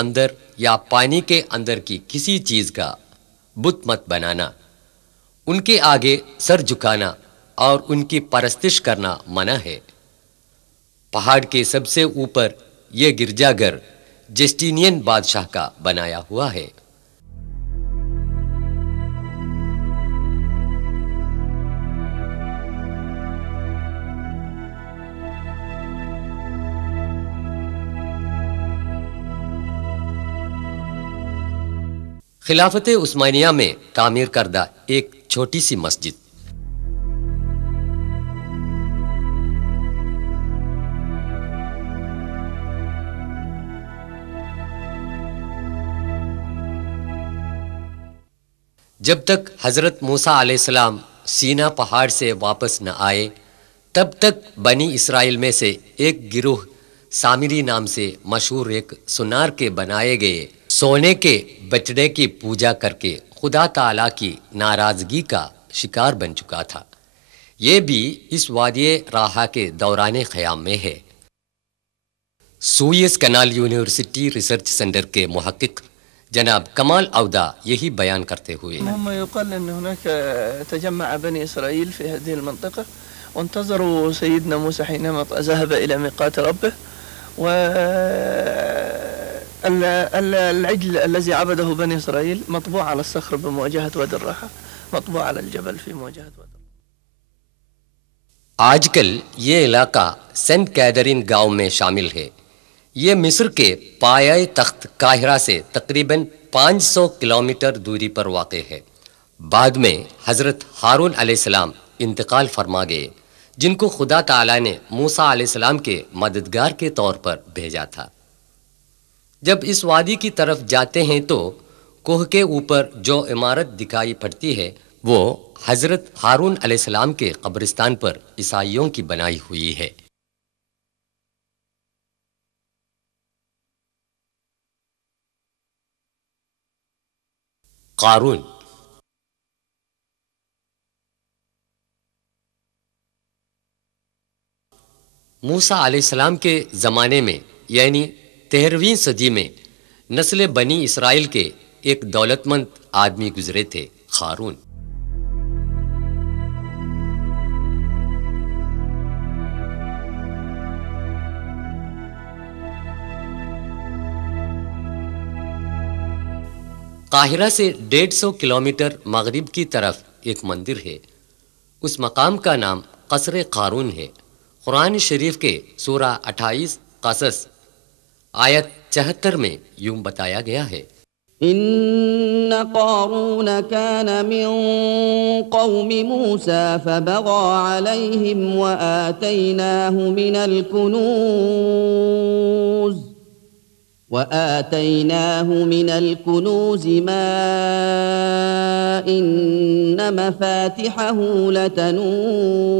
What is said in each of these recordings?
اندر یا پانی کے اندر کی کسی چیز کا بت مت بنانا، ان کے آگے سر جھکانا اور ان کی پرستش کرنا منع ہے۔ پہاڑ کے سب سے اوپر یہ گرجا گھر جسٹینین بادشاہ کا بنایا ہوا ہے۔ خلافت عثمانیہ میں تعمیر کردہ ایک چھوٹی سی مسجد۔ جب تک حضرت موسیٰ علیہ السلام سینا پہاڑ سے واپس نہ آئے تب تک بنی اسرائیل میں سے ایک گروہ سامری نام سے مشہور ایک سونار کے بنائے گئے سونے کے بچڑے کی پوجا کر کے خدا تعالیٰ کی ناراضگی کا شکار بن چکا تھا۔ یہ بھی اس وادی راہا کے دوران قیام میں ہے۔ سوئس کنال یونیورسٹی ریسرچ سینٹر کے محقق جناب کمال عودہ یہی بیان کرتے ہوئے، هم يقال أن هناك تجمع بني إسرائيل في هذه المنطقة وانتظروا سيدنا موسى حينما ذهب إلى ميقات ربه، والعجل الذي عبده بني إسرائيل مطبوع على الصخر بمواجهة وادي الراحة، مطبوع على الجبل في مواجهة وادي الراحة۔ آج کل یہ علاقہ سینٹ کیدرین گاؤں میں شامل ہے۔ یہ مصر کے پایہ تخت قاہرہ سے تقریباً 500 کلومیٹر دوری پر واقع ہے۔ بعد میں حضرت ہارون علیہ السلام انتقال فرما گئے، جن کو خدا تعالیٰ نے موسیٰ علیہ السلام کے مددگار کے طور پر بھیجا تھا۔ جب اس وادی کی طرف جاتے ہیں تو کوہ کے اوپر جو عمارت دکھائی پڑتی ہے وہ حضرت ہارون علیہ السلام کے قبرستان پر عیسائیوں کی بنائی ہوئی ہے۔ قارون۔ موسیٰ علیہ السلام کے زمانے میں یعنی 13ویں صدی میں نسل بنی اسرائیل کے ایک دولت مند آدمی گزرے تھے، قارون۔ قاہرہ سے 150 کلومیٹر مغرب کی طرف ایک مندر ہے۔ اس مقام کا نام قصر قارون ہے۔ قرآن شریف کے سورہ 28 قصص آیت 74 میں یوں بتایا گیا ہے، إن قارون كان من قوم موسى فبغى عليهم وآتيناه من الكنوز ما إن مفاتحه لتنوء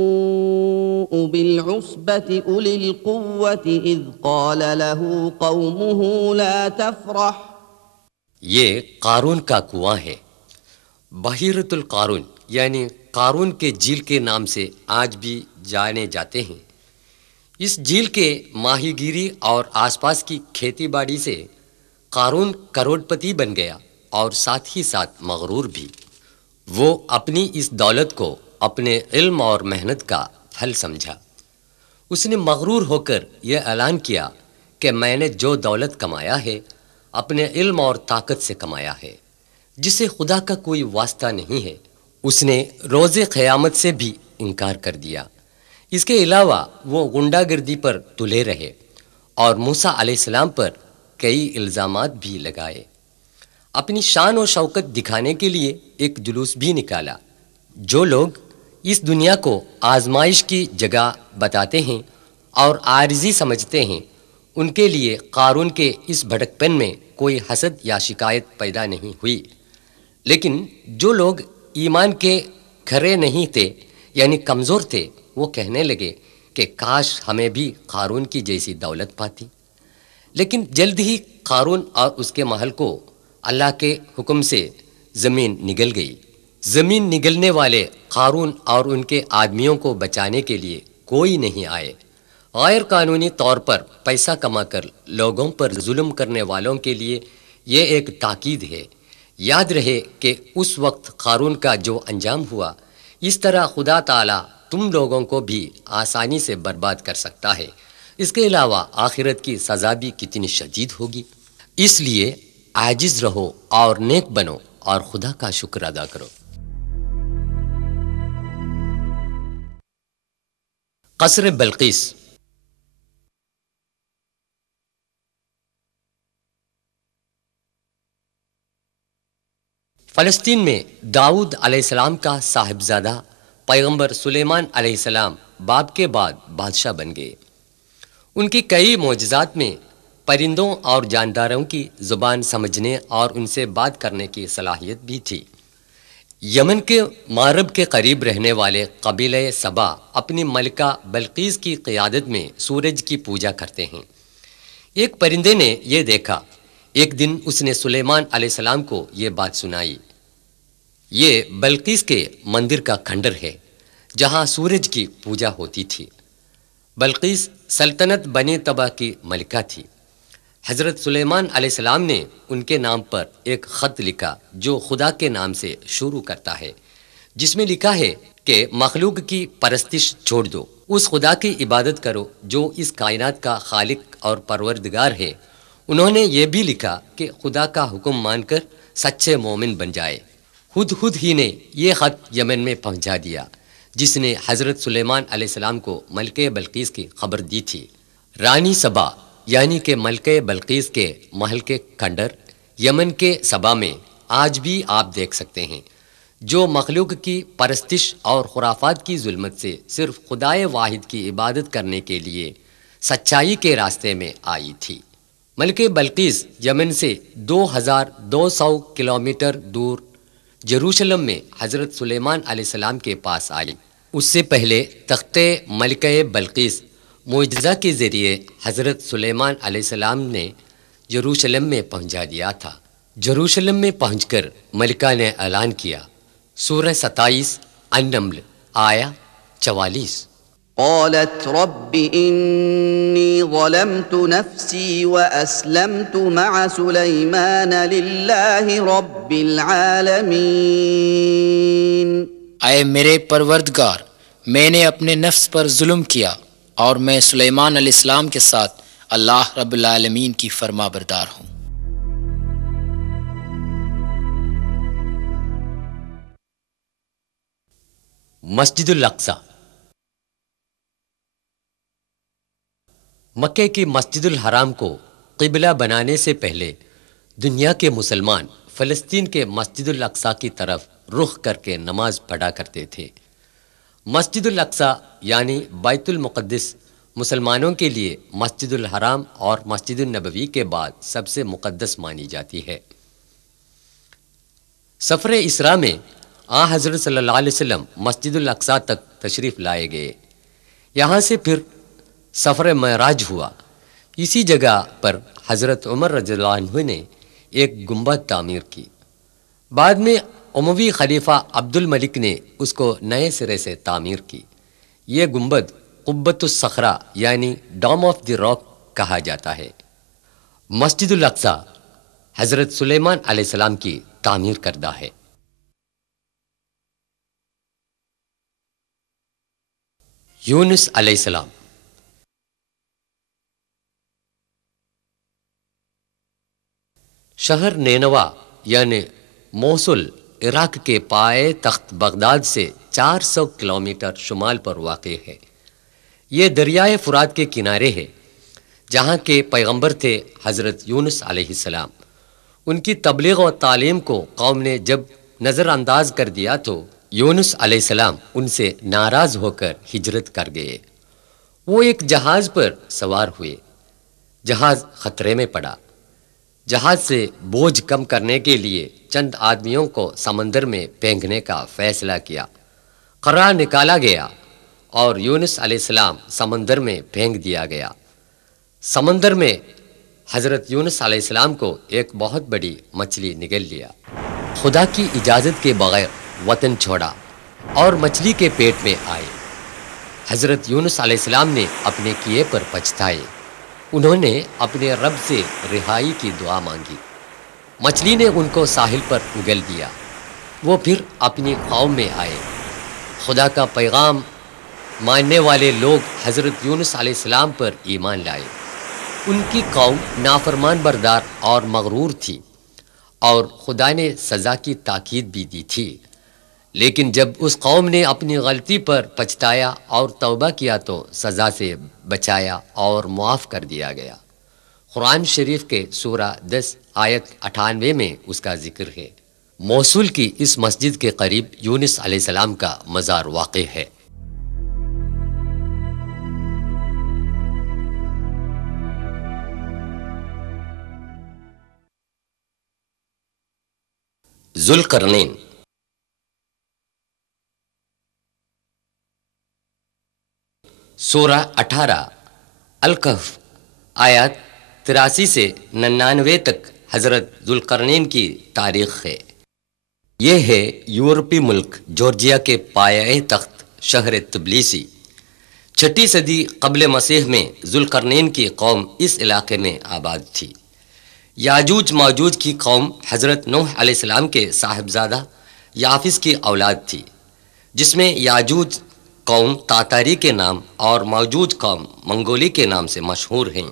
بالعصبة أولي القوة إذ قال له قومه لا تفرح۔ یہ قارون کا کنواں ہے۔ بحیرۃ القارون یعنی قارون کے جھیل کے نام سے آج بھی جانے جاتے ہیں۔ اس جھیل کے ماہی گیری اور آس پاس کی کھیتی باڑی سے قارون کروڑ پتی بن گیا اور ساتھ ہی ساتھ مغرور بھی۔ وہ اپنی اس دولت کو اپنے علم اور محنت کا پھل سمجھا۔ اس نے مغرور ہو کر یہ اعلان کیا کہ میں نے جو دولت کمایا ہے اپنے علم اور طاقت سے کمایا ہے، جسے خدا کا کوئی واسطہ نہیں ہے۔ اس نے روز قیامت سے بھی انکار کر دیا۔ اس کے علاوہ وہ غنڈہ گردی پر تلے رہے اور موسیٰ علیہ السلام پر کئی الزامات بھی لگائے۔ اپنی شان و شوکت دکھانے کے لیے ایک جلوس بھی نکالا۔ جو لوگ اس دنیا کو آزمائش کی جگہ بتاتے ہیں اور عارضی سمجھتے ہیں، ان کے لیے قارون کے اس بھڑک پن میں کوئی حسد یا شکایت پیدا نہیں ہوئی۔ لیکن جو لوگ ایمان کے کھرے نہیں تھے یعنی کمزور تھے، وہ کہنے لگے کہ کاش ہمیں بھی قارون کی جیسی دولت پاتی۔ لیکن جلد ہی قارون اور اس کے محل کو اللہ کے حکم سے زمین نگل گئی۔ زمین نگلنے والے قارون اور ان کے آدمیوں کو بچانے کے لیے کوئی نہیں آئے۔ غیر قانونی طور پر پیسہ کما کر لوگوں پر ظلم کرنے والوں کے لیے یہ ایک تاکید ہے۔ یاد رہے کہ اس وقت قارون کا جو انجام ہوا، اس طرح خدا تعالیٰ تم لوگوں کو بھی آسانی سے برباد کر سکتا ہے۔ اس کے علاوہ آخرت کی سزا بھی کتنی شدید ہوگی۔ اس لیے عاجز رہو اور نیک بنو اور خدا کا شکر ادا کرو۔ قصر بلقیس۔ فلسطین میں داؤد علیہ السلام کا صاحبزادہ پیغمبر سلیمان علیہ السلام باپ کے بعد بادشاہ بن گئے۔ ان کی کئی معجزات میں پرندوں اور جانداروں کی زبان سمجھنے اور ان سے بات کرنے کی صلاحیت بھی تھی۔ یمن کے مغرب کے قریب رہنے والے قبیلہ سبا اپنی ملکہ بلقیس کی قیادت میں سورج کی پوجا کرتے ہیں۔ ایک پرندے نے یہ دیکھا۔ ایک دن اس نے سلیمان علیہ السلام کو یہ بات سنائی۔ یہ بلقیس کے مندر کا کھنڈر ہے جہاں سورج کی پوجا ہوتی تھی۔ بلقیس سلطنت بنی طبع کی ملکہ تھی۔ حضرت سلیمان علیہ السلام نے ان کے نام پر ایک خط لکھا جو خدا کے نام سے شروع کرتا ہے، جس میں لکھا ہے کہ مخلوق کی پرستش چھوڑ دو، اس خدا کی عبادت کرو جو اس کائنات کا خالق اور پروردگار ہے۔ انہوں نے یہ بھی لکھا کہ خدا کا حکم مان کر سچے مومن بن جائے۔ خود ہی نے یہ خط یمن میں پہنچا دیا، جس نے حضرت سلیمان علیہ السلام کو ملکہ بلقیس کی خبر دی تھی۔ رانی سبا یعنی کہ ملکہ بلقیس کے محل کے کھنڈر یمن کے سبا میں آج بھی آپ دیکھ سکتے ہیں، جو مخلوق کی پرستش اور خرافات کی ظلمت سے صرف خدائے واحد کی عبادت کرنے کے لیے سچائی کے راستے میں آئی تھی۔ ملکہ بلقیس یمن سے 2200 کلومیٹر دور جروشلم میں حضرت سلیمان علیہ السلام کے پاس آئی۔ اس سے پہلے تخت ملکہ بلقیس معجزہ کے ذریعے حضرت سلیمان علیہ السلام نے جروشلم میں پہنچا دیا تھا۔ جروشلم میں پہنچ کر ملکہ نے اعلان کیا۔ سورہ 27 النمل آیا 44۔ قالت رب إني ظلمت نفسي وأسلمت مع سليمان لله رب العالمين۔ اے میرے پروردگار، میں نے اپنے نفس پر ظلم کیا اور میں سلیمان علیہ السلام کے ساتھ اللہ رب العالمین کی فرما بردار ہوں۔ مسجد الاقصی۔ مکہ کی مسجد الحرام کو قبلہ بنانے سے پہلے دنیا کے مسلمان فلسطین کے مسجد الاقصی کی طرف رخ کر کے نماز پڑھا کرتے تھے۔ مسجد الاقصی یعنی بیت المقدس مسلمانوں کے لیے مسجد الحرام اور مسجد النبوی کے بعد سب سے مقدس مانی جاتی ہے۔ سفر اسراء میں حضرت صلی اللہ علیہ وسلم مسجد الاقصی تک تشریف لائے گئے۔ یہاں سے پھر سفر معراج ہوا۔ اسی جگہ پر حضرت عمر رضی اللہ عنہ نے ایک گنبد تعمیر کی۔ بعد میں اموی خلیفہ عبد الملک نے اس کو نئے سرے سے تعمیر کی۔ یہ گنبد قبۃ الصخرہ یعنی ڈوم آف دی راک کہا جاتا ہے۔ مسجد الاقصی حضرت سلیمان علیہ السلام کی تعمیر کردہ ہے۔ یونس علیہ السلام۔ شہر نینوا یعنی موصل عراق کے پائے تخت بغداد سے 400 کلومیٹر شمال پر واقع ہے۔ یہ دریائے فرات کے کنارے ہے، جہاں کے پیغمبر تھے حضرت یونس علیہ السلام۔ ان کی تبلیغ و تعلیم کو قوم نے جب نظر انداز کر دیا تو یونس علیہ السلام ان سے ناراض ہو کر ہجرت کر گئے۔ وہ ایک جہاز پر سوار ہوئے۔ جہاز خطرے میں پڑا۔ جہاز سے بوجھ کم کرنے کے لیے چند آدمیوں کو سمندر میں پھینکنے کا فیصلہ کیا۔ قرار نکالا گیا اور یونس علیہ السلام سمندر میں پھینک دیا گیا۔ سمندر میں حضرت یونس علیہ السلام کو ایک بہت بڑی مچھلی نگل لیا۔ خدا کی اجازت کے بغیر وطن چھوڑا اور مچھلی کے پیٹ میں آئے۔ حضرت یونس علیہ السلام نے اپنے کیے پر پچھتائے۔ انہوں نے اپنے رب سے رہائی کی دعا مانگی۔ مچھلی نے ان کو ساحل پر اگل دیا۔ وہ پھر اپنی قوم میں آئے۔ خدا کا پیغام ماننے والے لوگ حضرت یونس علیہ السلام پر ایمان لائے۔ ان کی قوم نافرمان بردار اور مغرور تھی، اور خدا نے سزا کی تاکید بھی دی تھی۔ لیکن جب اس قوم نے اپنی غلطی پر پچھتایا اور توبہ کیا تو سزا سے بچایا اور معاف کر دیا گیا۔ قرآن شریف کے سورہ 10 آیت 98 میں اس کا ذکر ہے۔ موصول کی اس مسجد کے قریب یونس علیہ السلام کا مزار واقع ہے۔ ذوالقرنین۔ سورہ 18 الکہف آیات 83 سے 99 تک حضرت ذوالقرنین کی تاریخ ہے۔ یہ ہے یورپی ملک جورجیا کے پایہ تخت شہر تبلیسی۔ 6 صدی قبل مسیح میں ذوالقرنین کی قوم اس علاقے میں آباد تھی۔ یاجوج ماجوج کی قوم حضرت نوح علیہ السلام کے صاحبزادہ یافس کی اولاد تھی، جس میں یاجوج قوم تاتاری کے نام اور ماجوج قوم منگولی کے نام سے مشہور ہیں۔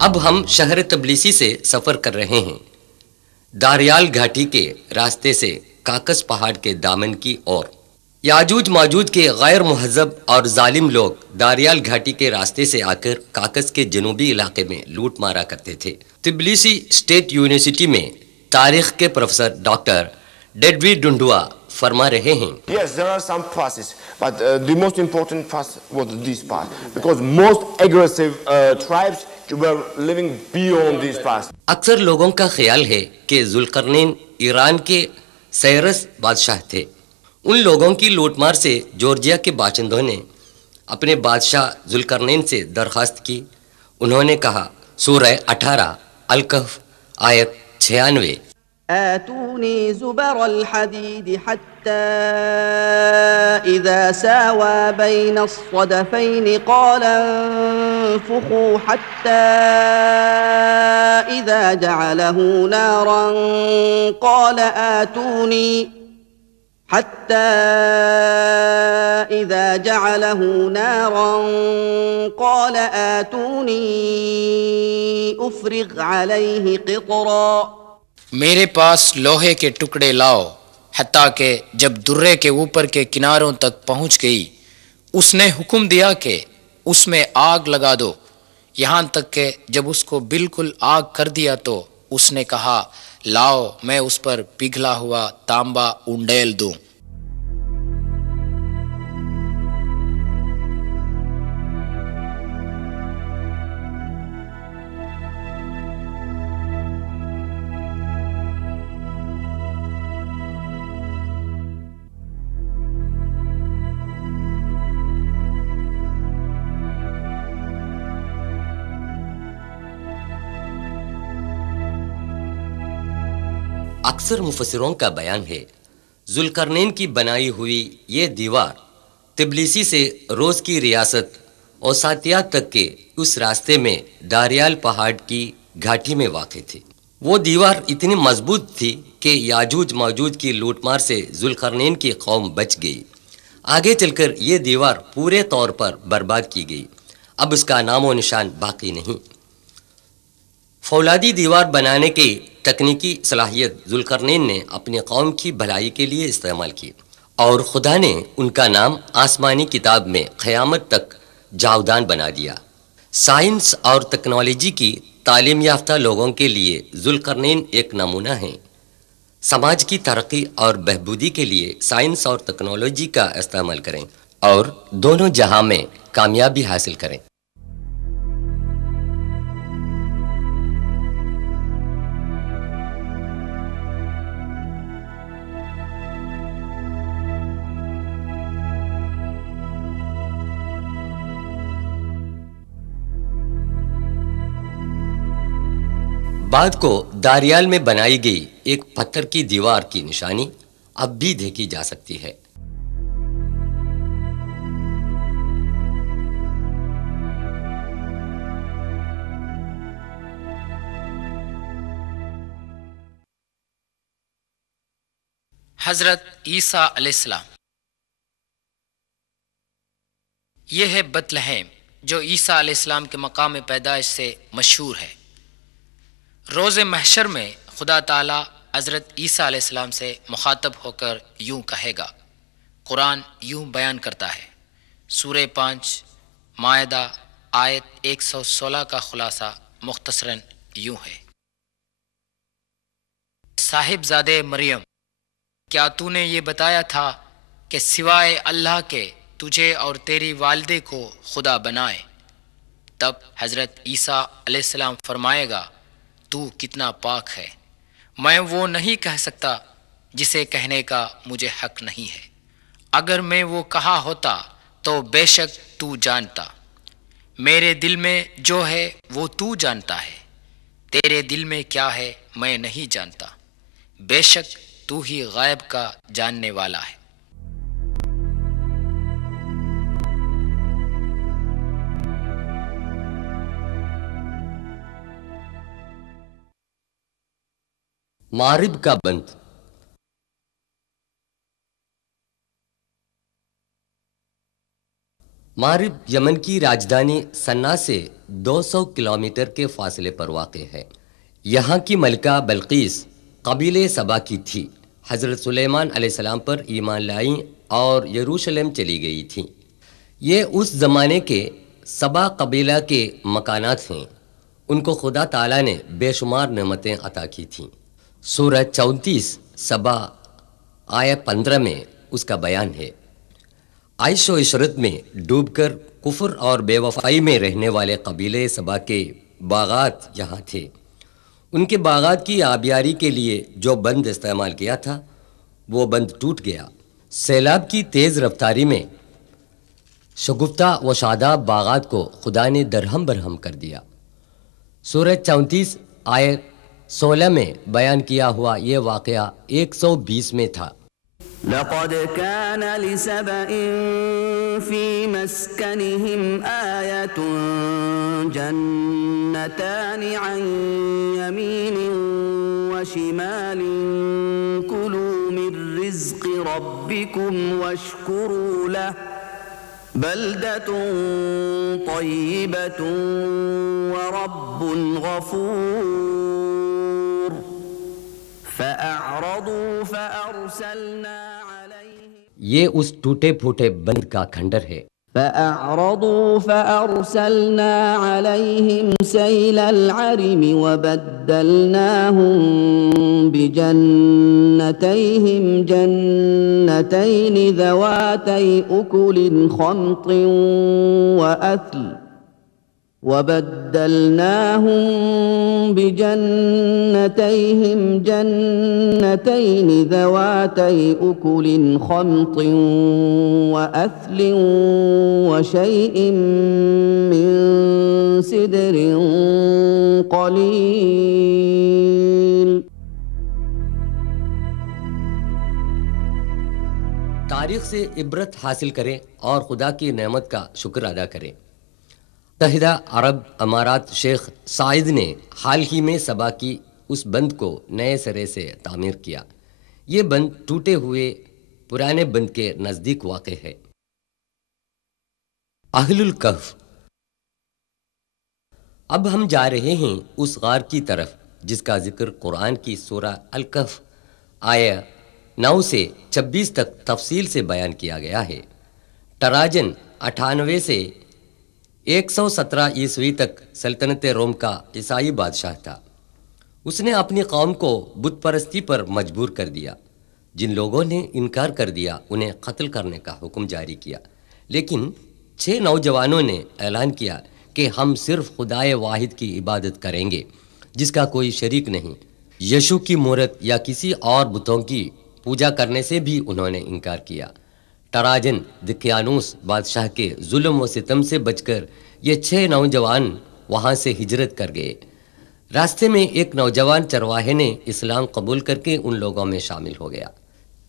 اب ہم شہر تبلیسی سے سفر کر رہے ہیں، داریال گھاٹی کے راستے سے کاکس پہاڑ کے دامن کی اور۔ یاجوج ماجوج کے غیر مہذب اور ظالم لوگ داریال گھاٹی کے راستے سے آ کر کاکس کے جنوبی علاقے میں لوٹ مارا کرتے تھے۔ تبلیسی اسٹیٹ یونیورسٹی میں تاریخ کے پروفیسر ڈاکٹر ڈیڈوی ڈنڈوا فرما رہے ہیں۔ Yes, there are some passes, but the most important pass was this pass, because most aggressive tribes were living beyond this pass. اکثر لوگوں کا خیال ہے کہ ذوالقرنین ایران کے سائرس بادشاہ تھے۔ ان لوگوں کی لوٹ مار سے جورجیا کے باشندوں نے اپنے بادشاہ ذوالقرنین سے درخواست کی۔ انہوں نے کہا، سورہ 18 الکہف آیت 96، آتوني زبر الحديد حتى إذا ساوى بين الصدفين قال انفخوا حتى إذا جعله نارا قال آتوني أفرغ عليه قطرا۔ میرے پاس لوہے کے ٹکڑے لاؤ، حتیٰ کہ جب درے کے اوپر کے کناروں تک پہنچ گئی اس نے حکم دیا کہ اس میں آگ لگا دو، یہاں تک کہ جب اس کو بالکل آگ کر دیا تو اس نے کہا، لاؤ میں اس پر پگھلا ہوا تانبا انڈیل دوں۔ اکثر مفسروں کا بیان ہے، ذوالقرنین کی بنائی ہوئی یہ دیوار تبلیسی سے روس کی ریاست اوساتیا تک کے اس راستے میں داریال پہاڑ کی گھاٹی میں واقع تھی۔ وہ دیوار اتنی مضبوط تھی کہ یاجوج ماجوج کی لوٹ مار سے ذوالقرنین کی قوم بچ گئی۔ آگے چل کر یہ دیوار پورے طور پر برباد کی گئی، اب اس کا نام و نشان باقی نہیں۔ فولادی دیوار بنانے کی تکنیکی صلاحیت ذوالقرنین نے اپنی قوم کی بھلائی کے لیے استعمال کی، اور خدا نے ان کا نام آسمانی کتاب میں قیامت تک جاودان بنا دیا۔ سائنس اور ٹیکنالوجی کی تعلیم یافتہ لوگوں کے لیے ذوالقرنین ایک نمونہ ہیں۔ سماج کی ترقی اور بہبودی کے لیے سائنس اور ٹیکنالوجی کا استعمال کریں اور دونوں جہاں میں کامیابی حاصل کریں۔ بعد کو داریال میں بنائی گئی ایک پتھر کی دیوار کی نشانی اب بھی دیکھی جا سکتی ہے۔ حضرت عیسیٰ علیہ السلام۔ یہ ہے بیت لحم جو عیسیٰ علیہ السلام کے مقام پیدائش سے مشہور ہے۔ روز محشر میں خدا تعالیٰ حضرت عیسیٰ علیہ السلام سے مخاطب ہو کر یوں کہے گا۔ قرآن یوں بیان کرتا ہے، سورہ 5 مائدہ آیت 116 کا خلاصہ مختصراً یوں ہے: صاحبزادے مریم، کیا تو نے یہ بتایا تھا کہ سوائے اللہ کے تجھے اور تیری والدے کو خدا بنائے؟ تب حضرت عیسیٰ علیہ السلام فرمائے گا، تو کتنا پاک ہے، میں وہ نہیں کہہ سکتا جسے کہنے کا مجھے حق نہیں ہے۔ اگر میں وہ کہا ہوتا تو بے شک تو جانتا، میرے دل میں جو ہے وہ تو جانتا ہے، تیرے دل میں کیا ہے میں نہیں جانتا، بے شک تو ہی غیب کا جاننے والا ہے۔ مارب کا بند۔ مارب یمن کی راجدھانی سنا سے 200 کلومیٹر کے فاصلے پر واقع ہے۔ یہاں کی ملکہ بلقیس قبیلے سبا کی تھی۔ حضرت سلیمان علیہ السلام پر ایمان لائیں اور یروشلم چلی گئی تھیں۔ یہ اس زمانے کے سبا قبیلہ کے مکانات ہیں۔ ان کو خدا تعالیٰ نے بے شمار نعمتیں عطا کی تھیں۔ سورہ 34 سبا آیت 15 میں اس کا بیان ہے۔ عیش و عشرت میں ڈوب کر کفر اور بے وفائی میں رہنے والے قبیلے سبا کے باغات یہاں تھے۔ ان کے باغات کی آبیاری کے لیے جو بند استعمال کیا تھا وہ بند ٹوٹ گیا۔ سیلاب کی تیز رفتاری میں شگفتہ و شاداب باغات کو خدا نے درہم برہم کر دیا۔ سورہ 34 آیت 16 میں بیان کیا ہوا یہ واقعہ 120 میں تھا۔ لقد كان لسبإ في مسكنهم آية جنتان عن يمين وشمال كلوا من رزق ربكم واشكروا له بلدة طيبة ورب غفور فأعرضوا فأرسلنا عليهم یہ اس ٹوٹے پھوٹے بند کا کھنڈر ہے۔ فأعرضوا فأرسلنا عليهم سيل العرم وبدلناهم بجنتيهم جنتين ذواتي أكل خمط وأثل وبدلناهم بجنتيهم جنتين ذواتي أكل خمط وأثل وشيء من سدر قليل۔ تاریخ سے عبرت حاصل کریں اور خدا کی نعمت کا شکر ادا کریں۔ متحدہ عرب امارات شیخ سعید نے حال ہی میں سبا کی اس بند کو نئے سرے سے تعمیر کیا۔ یہ بند ٹوٹے ہوئے پرانے بند کے نزدیک واقع ہے۔ اہل الکہف۔ اب ہم جا رہے ہیں اس غار کی طرف جس کا ذکر قرآن کی سورہ الکہف آیت 9 سے 26 تک تفصیل سے بیان کیا گیا ہے۔ ٹراجن 98 سے 117 عیسوی تک سلطنت روم کا عیسائی بادشاہ تھا۔ اس نے اپنی قوم کو بت پرستی پر مجبور کر دیا۔ جن لوگوں نے انکار کر دیا انہیں قتل کرنے کا حکم جاری کیا، لیکن 6 نوجوانوں نے اعلان کیا کہ ہم صرف خدائے واحد کی عبادت کریں گے جس کا کوئی شریک نہیں۔ یشو کی مورت یا کسی اور بتوں کی پوجا کرنے سے بھی انہوں نے انکار کیا۔ ٹراجن دقیانوس بادشاہ کے ظلم و ستم سے بچ کر یہ 6 نوجوان وہاں سے ہجرت کر گئے۔ راستے میں ایک نوجوان چرواہے نے اسلام قبول کر کے ان لوگوں میں شامل ہو گیا۔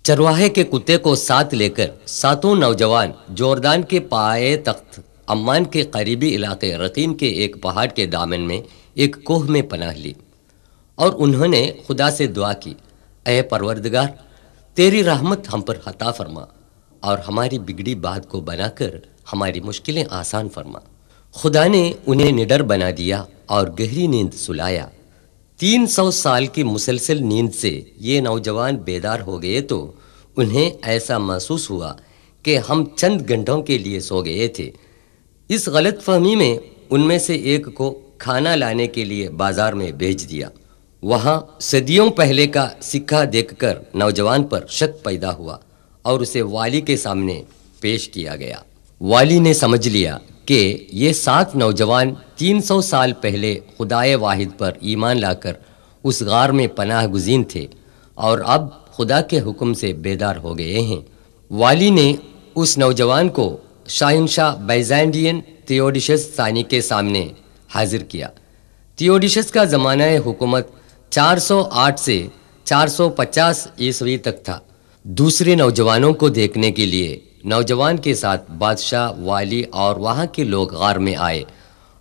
چرواہے کے کتے کو ساتھ لے کر ساتوں نوجوان جوردان کے پائے تخت عمان کے قریبی علاقے رقیم کے ایک پہاڑ کے دامن میں ایک کوہ میں پناہ لی، اور انہوں نے خدا سے دعا کی، اے پروردگار، تیری رحمت ہم پر عطا فرما اور ہماری بگڑی بات کو بنا کر ہماری مشکلیں آسان فرما۔ خدا نے انہیں نڈر بنا دیا اور گہری نیند سلایا۔ 300 سال کی مسلسل نیند سے یہ نوجوان بیدار ہو گئے تو انہیں ایسا محسوس ہوا کہ ہم چند گھنٹوں کے لیے سو گئے تھے۔ اس غلط فہمی میں ان میں سے ایک کو کھانا لانے کے لیے بازار میں بھیج دیا۔ وہاں صدیوں پہلے کا سکہ دیکھ کر نوجوان پر شک پیدا ہوا اور اسے والی کے سامنے پیش کیا گیا۔ والی نے سمجھ لیا کہ یہ 7 نوجوان 300 سال پہلے خدائے واحد پر ایمان لا کر اس غار میں پناہ گزین تھے اور اب خدا کے حکم سے بیدار ہو گئے ہیں۔ والی نے اس نوجوان کو شاہنشاہ بیزینٹین تھیوڈیشس ثانی کے سامنے حاضر کیا۔ تھیوڈیشس کا زمانہ حکومت 408 سے 450 عیسوی تک تھا۔ دوسرے نوجوانوں کو دیکھنے کے لیے نوجوان کے ساتھ بادشاہ، والی اور وہاں کے لوگ غار میں آئے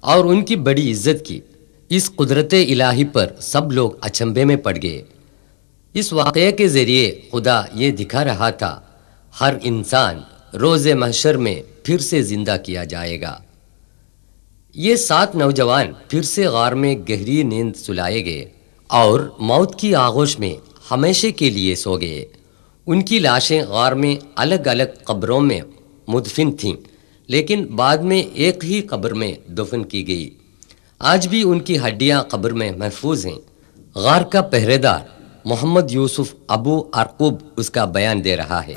اور ان کی بڑی عزت کی۔ اس قدرت الہی پر سب لوگ اچنبھے میں پڑ گئے۔ اس واقعے کے ذریعے خدا یہ دکھا رہا تھا، ہر انسان روز محشر میں پھر سے زندہ کیا جائے گا۔ یہ 7 نوجوان پھر سے غار میں گہری نیند سلائے گئے اور موت کی آغوش میں ہمیشہ کے لیے سو گئے۔ ان کی لاشیں غار میں الگ الگ قبروں میں مدفن تھیں، لیکن بعد میں ایک ہی قبر میں دفن کی گئی۔ آج بھی ان کی ہڈیاں قبر میں محفوظ ہیں۔ غار کا پہرے دار محمد یوسف ابو ارقوب اس کا بیان دے رہا ہے۔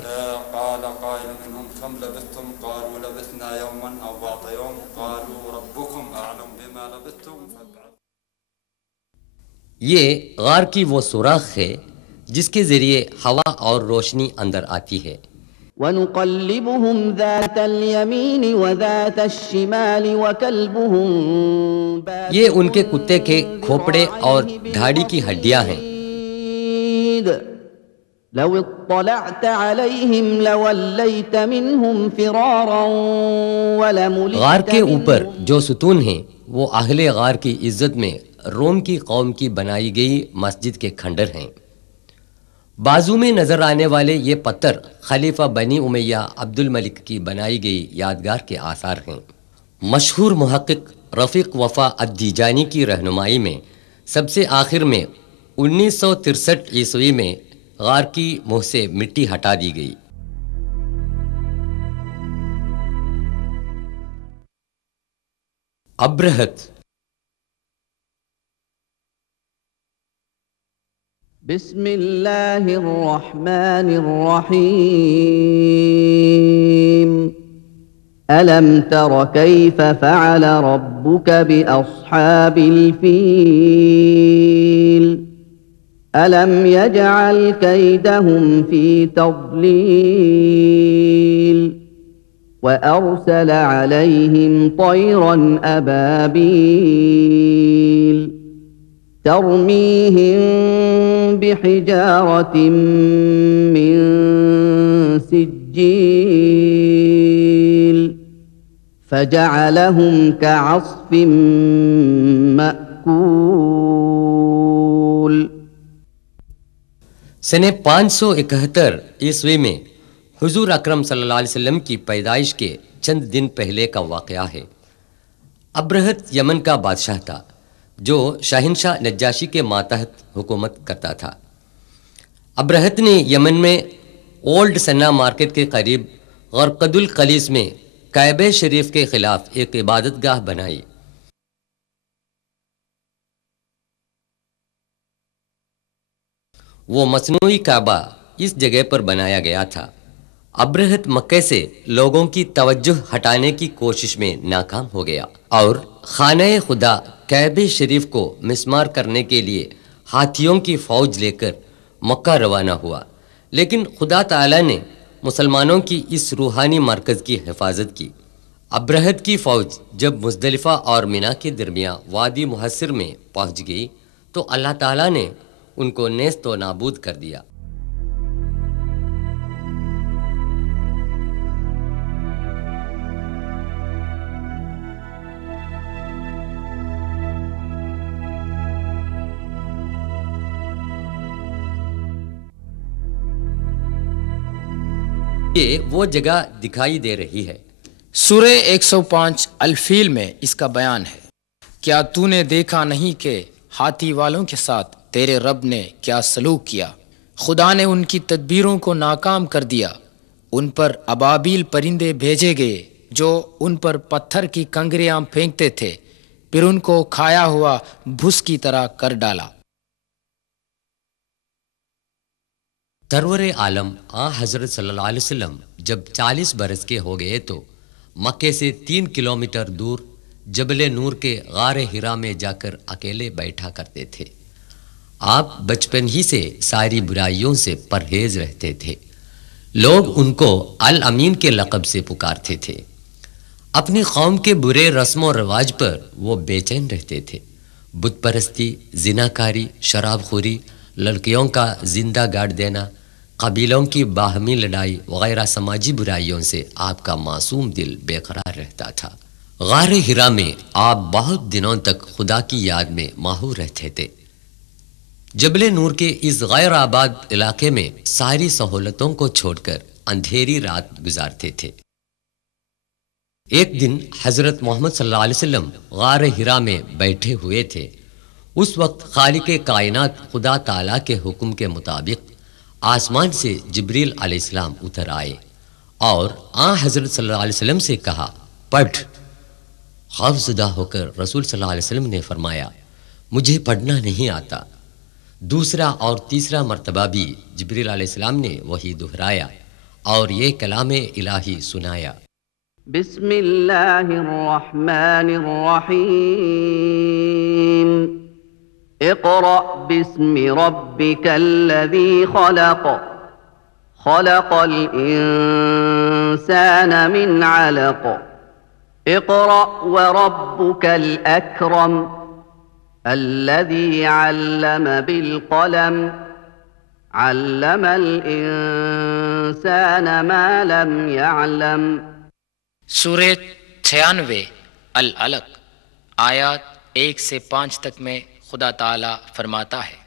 قال قائل منهم كم لبثتم قالوا لبثنا يوما أو بعض يوم قالوا ربكم أعلم بما لبثتم فابعثوا۔ یہ غار کی وہ سوراخ ہے جس کے ذریعے ہوا اور روشنی اندر آتی ہے۔ وَنُقَلِّبُهُمْ ذَاتَ الْيَمِينِ وَذَاتَ الشِّمَالِ وَكَلْبُهُمْ بَاسِطٌ یہ ان کے کتے کے کھوپڑے اور دھاڑی کی ہڈیاں ہیں۔ لو اطلعت عليهم لوليت منهم فرارا ولملئت غار کے اوپر جو ستون ہیں وہ اہل غار کی عزت میں روم کی قوم کی بنائی گئی مسجد کے کھنڈر ہیں۔ بازو میں نظر آنے والے یہ پتھر خلیفہ بنی امیہ عبد الملک کی بنائی گئی یادگار کے آثار ہیں۔ مشہور محقق رفیق وفا الدیجانی کی رہنمائی میں سب سے آخر میں 1963 عیسوی میں غار کی منہ سے مٹی ہٹا دی گئی۔ ابرہت۔ بسم اللہ الرحمن الرحیم ألم تر كيف فعل ربك بأصحاب الفيل ألم يجعل كيدهم في تضليل وأرسل عليهم طيرا أبابيل ترميهم بحجارة من سجيل فجعلهم كعصف مأكول۔ سنہ 571 عیسوی میں حضور اکرم صلی اللہ علیہ وسلم کی پیدائش کے چند دن پہلے کا واقعہ ہے۔ ابرہت یمن کا بادشاہ تھا جو شاہنشاہ نجاشی کے ماتحت حکومت کرتا تھا۔ ابرہت نے یمن میں اولڈ سنا مارکیٹ کے قریب غرقد القلیس میں کعبہ شریف کے خلاف ایک عبادت گاہ بنائی۔ وہ مصنوعی کعبہ اس جگہ پر بنایا گیا تھا۔ ابرہت مکے سے لوگوں کی توجہ ہٹانے کی کوشش میں ناکام ہو گیا اور خانہ خدا کعبہ شریف کو مسمار کرنے کے لیے ہاتھیوں کی فوج لے کر مکہ روانہ ہوا، لیکن خدا تعالی نے مسلمانوں کی اس روحانی مرکز کی حفاظت کی۔ ابرہت کی فوج جب مزدلفہ اور منا کے درمیان وادی محصر میں پہنچ گئی تو اللہ تعالیٰ نے ان کو نیست و نابود کر دیا۔ یہ وہ جگہ دکھائی دے رہی ہے۔ سورہ 105 الفیل میں اس کا بیان ہے۔ کیا تو نے دیکھا نہیں کہ ہاتھی والوں کے ساتھ تیرے رب نے کیا سلوک کیا؟ خدا نے ان کی تدبیروں کو ناکام کر دیا، ان پر ابابیل پرندے بھیجے گئے جو ان پر پتھر کی کنکریاں پھینکتے تھے، پھر ان کو کھایا ہوا بھس کی طرح کر ڈالا۔ سرور عالم حضرت صلی اللہ علیہ وسلم جب 40 برس کے ہو گئے تو مکے سے 3 کلومیٹر دور جبل نور کے غار ہرا میں جا کر اکیلے بیٹھا کرتے تھے۔ آپ بچپن ہی سے ساری برائیوں سے پرہیز رہتے تھے۔ لوگ ان کو الامین کے لقب سے پکارتے تھے۔ اپنی قوم کے برے رسم و رواج پر وہ بے چین رہتے تھے۔ بت پرستی، زناکاری، شراب خوری، لڑکیوں کا زندہ گاڑ دینا، قبیلوں کی باہمی لڑائی وغیرہ سماجی برائیوں سے آپ کا معصوم دل بے قرار رہتا تھا۔ غار ہرا میں آپ بہت دنوں تک خدا کی یاد میں ماہور رہتے تھے۔ جبل نور کے اس غیر آباد علاقے میں ساری سہولتوں کو چھوڑ کر اندھیری رات گزارتے تھے۔ ایک دن حضرت محمد صلی اللہ علیہ وسلم غار ہرا میں بیٹھے ہوئے تھے۔ اس وقت خالق کائنات خدا تعالیٰ کے حکم کے مطابق آسمان سے جبریل علیہ السلام اتر آئے اور حضرت صلی اللہ علیہ وسلم سے کہا، پڑھ۔ خوف زدہ ہو کر رسول صلی اللہ علیہ وسلم نے فرمایا، مجھے پڑھنا نہیں آتا۔ دوسرا اور تیسرا مرتبہ بھی جبریل علیہ السلام نے وہی دہرایا اور یہ کلام الہی سنایا۔ بسم اللہ الرحمن الرحیم اقرأ باسم ربک الذی خلق خلق الانسان من علق اقرأ وربک الاکرم الذي علم بالقلم علم الانسان ما لم يعلم۔ سورہ 96 العلق آیات 1 سے 5 تک میں خدا تعالیٰ فرماتا ہے،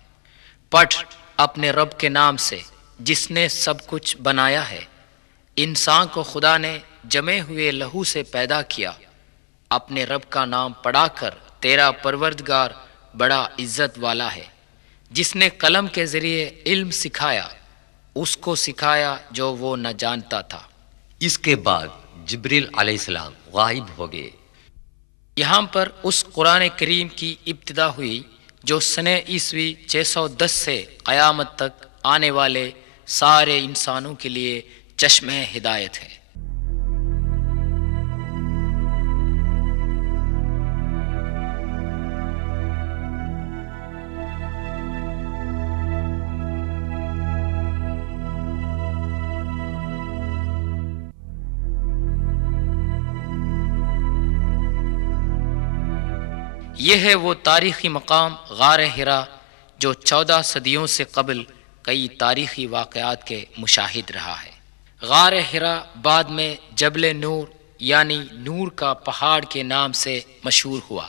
پڑھ اپنے رب کے نام سے جس نے سب کچھ بنایا ہے۔ انسان کو خدا نے جمے ہوئے لہو سے پیدا کیا۔ اپنے رب کا نام پڑھا کر تیرا پروردگار بڑا عزت والا ہے، جس نے قلم کے ذریعے علم سکھایا، اس کو سکھایا جو وہ نہ جانتا تھا۔ اس کے بعد جبریل علیہ السلام غائب ہو گئے۔ یہاں پر اس قرآن کریم کی ابتدا ہوئی جو سنہ عیسوی 610 سے قیامت تک آنے والے سارے انسانوں کے لیے چشمہ ہدایت ہے۔ یہ ہے وہ تاریخی مقام غار ہرا جو 14 صدیوں سے قبل کئی تاریخی واقعات کے مشاہد رہا ہے۔ غار ہرا بعد میں جبل نور یعنی نور کا پہاڑ کے نام سے مشہور ہوا۔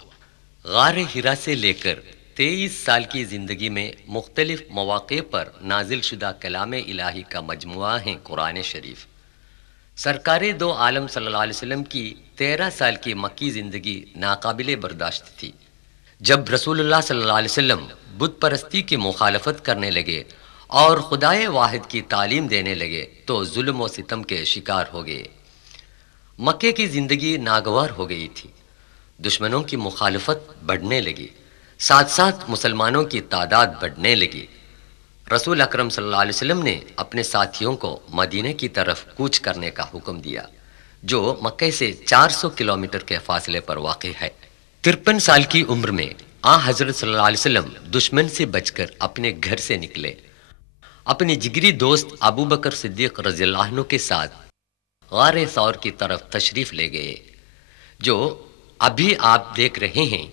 غار ہرا سے لے کر 23 سال کی زندگی میں مختلف مواقع پر نازل شدہ کلام الہی کا مجموعہ ہے قرآن شریف۔ سرکار دو عالم صلی اللہ علیہ وسلم کی 13 سال کی مکی زندگی ناقابل برداشت تھی۔ جب رسول اللہ صلی اللہ علیہ وسلم بت پرستی کی مخالفت کرنے لگے اور خدائے واحد کی تعلیم دینے لگے تو ظلم و ستم کے شکار ہو گئے۔ مکے کی زندگی ناگوار ہو گئی تھی۔ دشمنوں کی مخالفت بڑھنے لگی، ساتھ ساتھ مسلمانوں کی تعداد بڑھنے لگی۔ رسول اکرم صلی اللہ علیہ وسلم نے اپنے ساتھیوں کو مدینے کی طرف کوچ کرنے کا حکم دیا، جو مکے سے 400 کلومیٹر کے فاصلے پر واقع ہے۔ 53 سال کی عمر میں حضرت صلی اللہ علیہ وسلم دشمن سے بچ کر اپنے گھر سے نکلے، اپنے جگری دوست ابو بکر صدیق رضی اللہ عنہ کے ساتھ غار ثور کی طرف تشریف لے گئے۔ جو ابھی آپ دیکھ رہے ہیں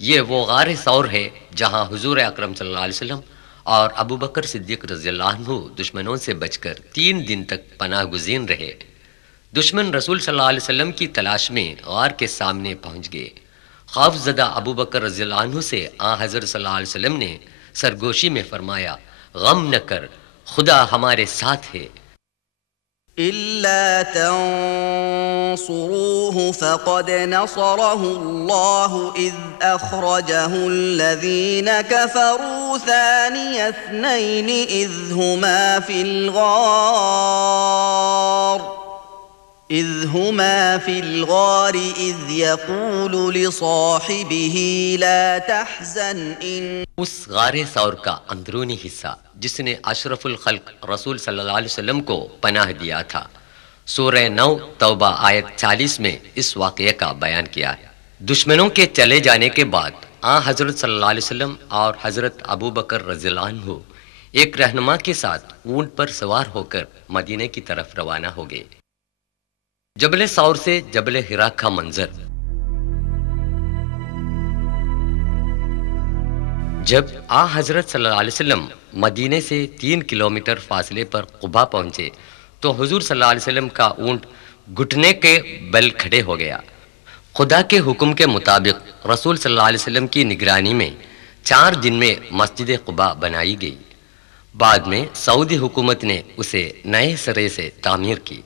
یہ وہ غار ثور ہے جہاں حضور اکرم صلی اللہ علیہ وسلم اور ابو بکر صدیق رضی اللہ عنہ دشمنوں سے بچ کر 3 دن تک پناہ گزین رہے۔ دشمن رسول صلی اللہ علیہ وسلم کی تلاش میں غار کے سامنے پہنچ گئے۔ خوف زدہ ابو بکر رضی اللہ عنہ سے حضرت صلی اللہ علیہ وسلم نے سرگوشی میں فرمایا، غم نہ کر، خدا ہمارے ساتھ ہے۔ إلا تنصروه فقد نصره الله إذ أخرجه الذين كفروا ثاني اثنين إذ هما في الغار إذ يقول لصاحبه لا تحزن اس غار ثور کا اندرونی حصہ جس نے اشرف الخلق رسول صلی اللہ علیہ وسلم کو پناہ دیا تھا، سورہ 9 توبہ آیت 40 میں اس واقعے کا بیان کیا ہے۔ دشمنوں کے چلے جانے کے بعد حضرت صلی اللہ علیہ وسلم اور حضرت ابو بکر رضی اللہ عنہ ایک رہنما کے ساتھ اونٹ پر سوار ہو کر مدینے کی طرف روانہ ہو گئے۔ جبل ثور سے جبل حرا کا منظر۔ جب حضرت صلی اللہ علیہ وسلم مدینے سے 3 کلومیٹر فاصلے پر قباء پہنچے تو حضور صلی اللہ علیہ وسلم کا اونٹ گھٹنے کے بل کھڑے ہو گیا۔ خدا کے حکم کے مطابق رسول صلی اللہ علیہ وسلم کی نگرانی میں 4 دن میں مسجد قباء بنائی گئی۔ بعد میں سعودی حکومت نے اسے نئے سرے سے تعمیر کی۔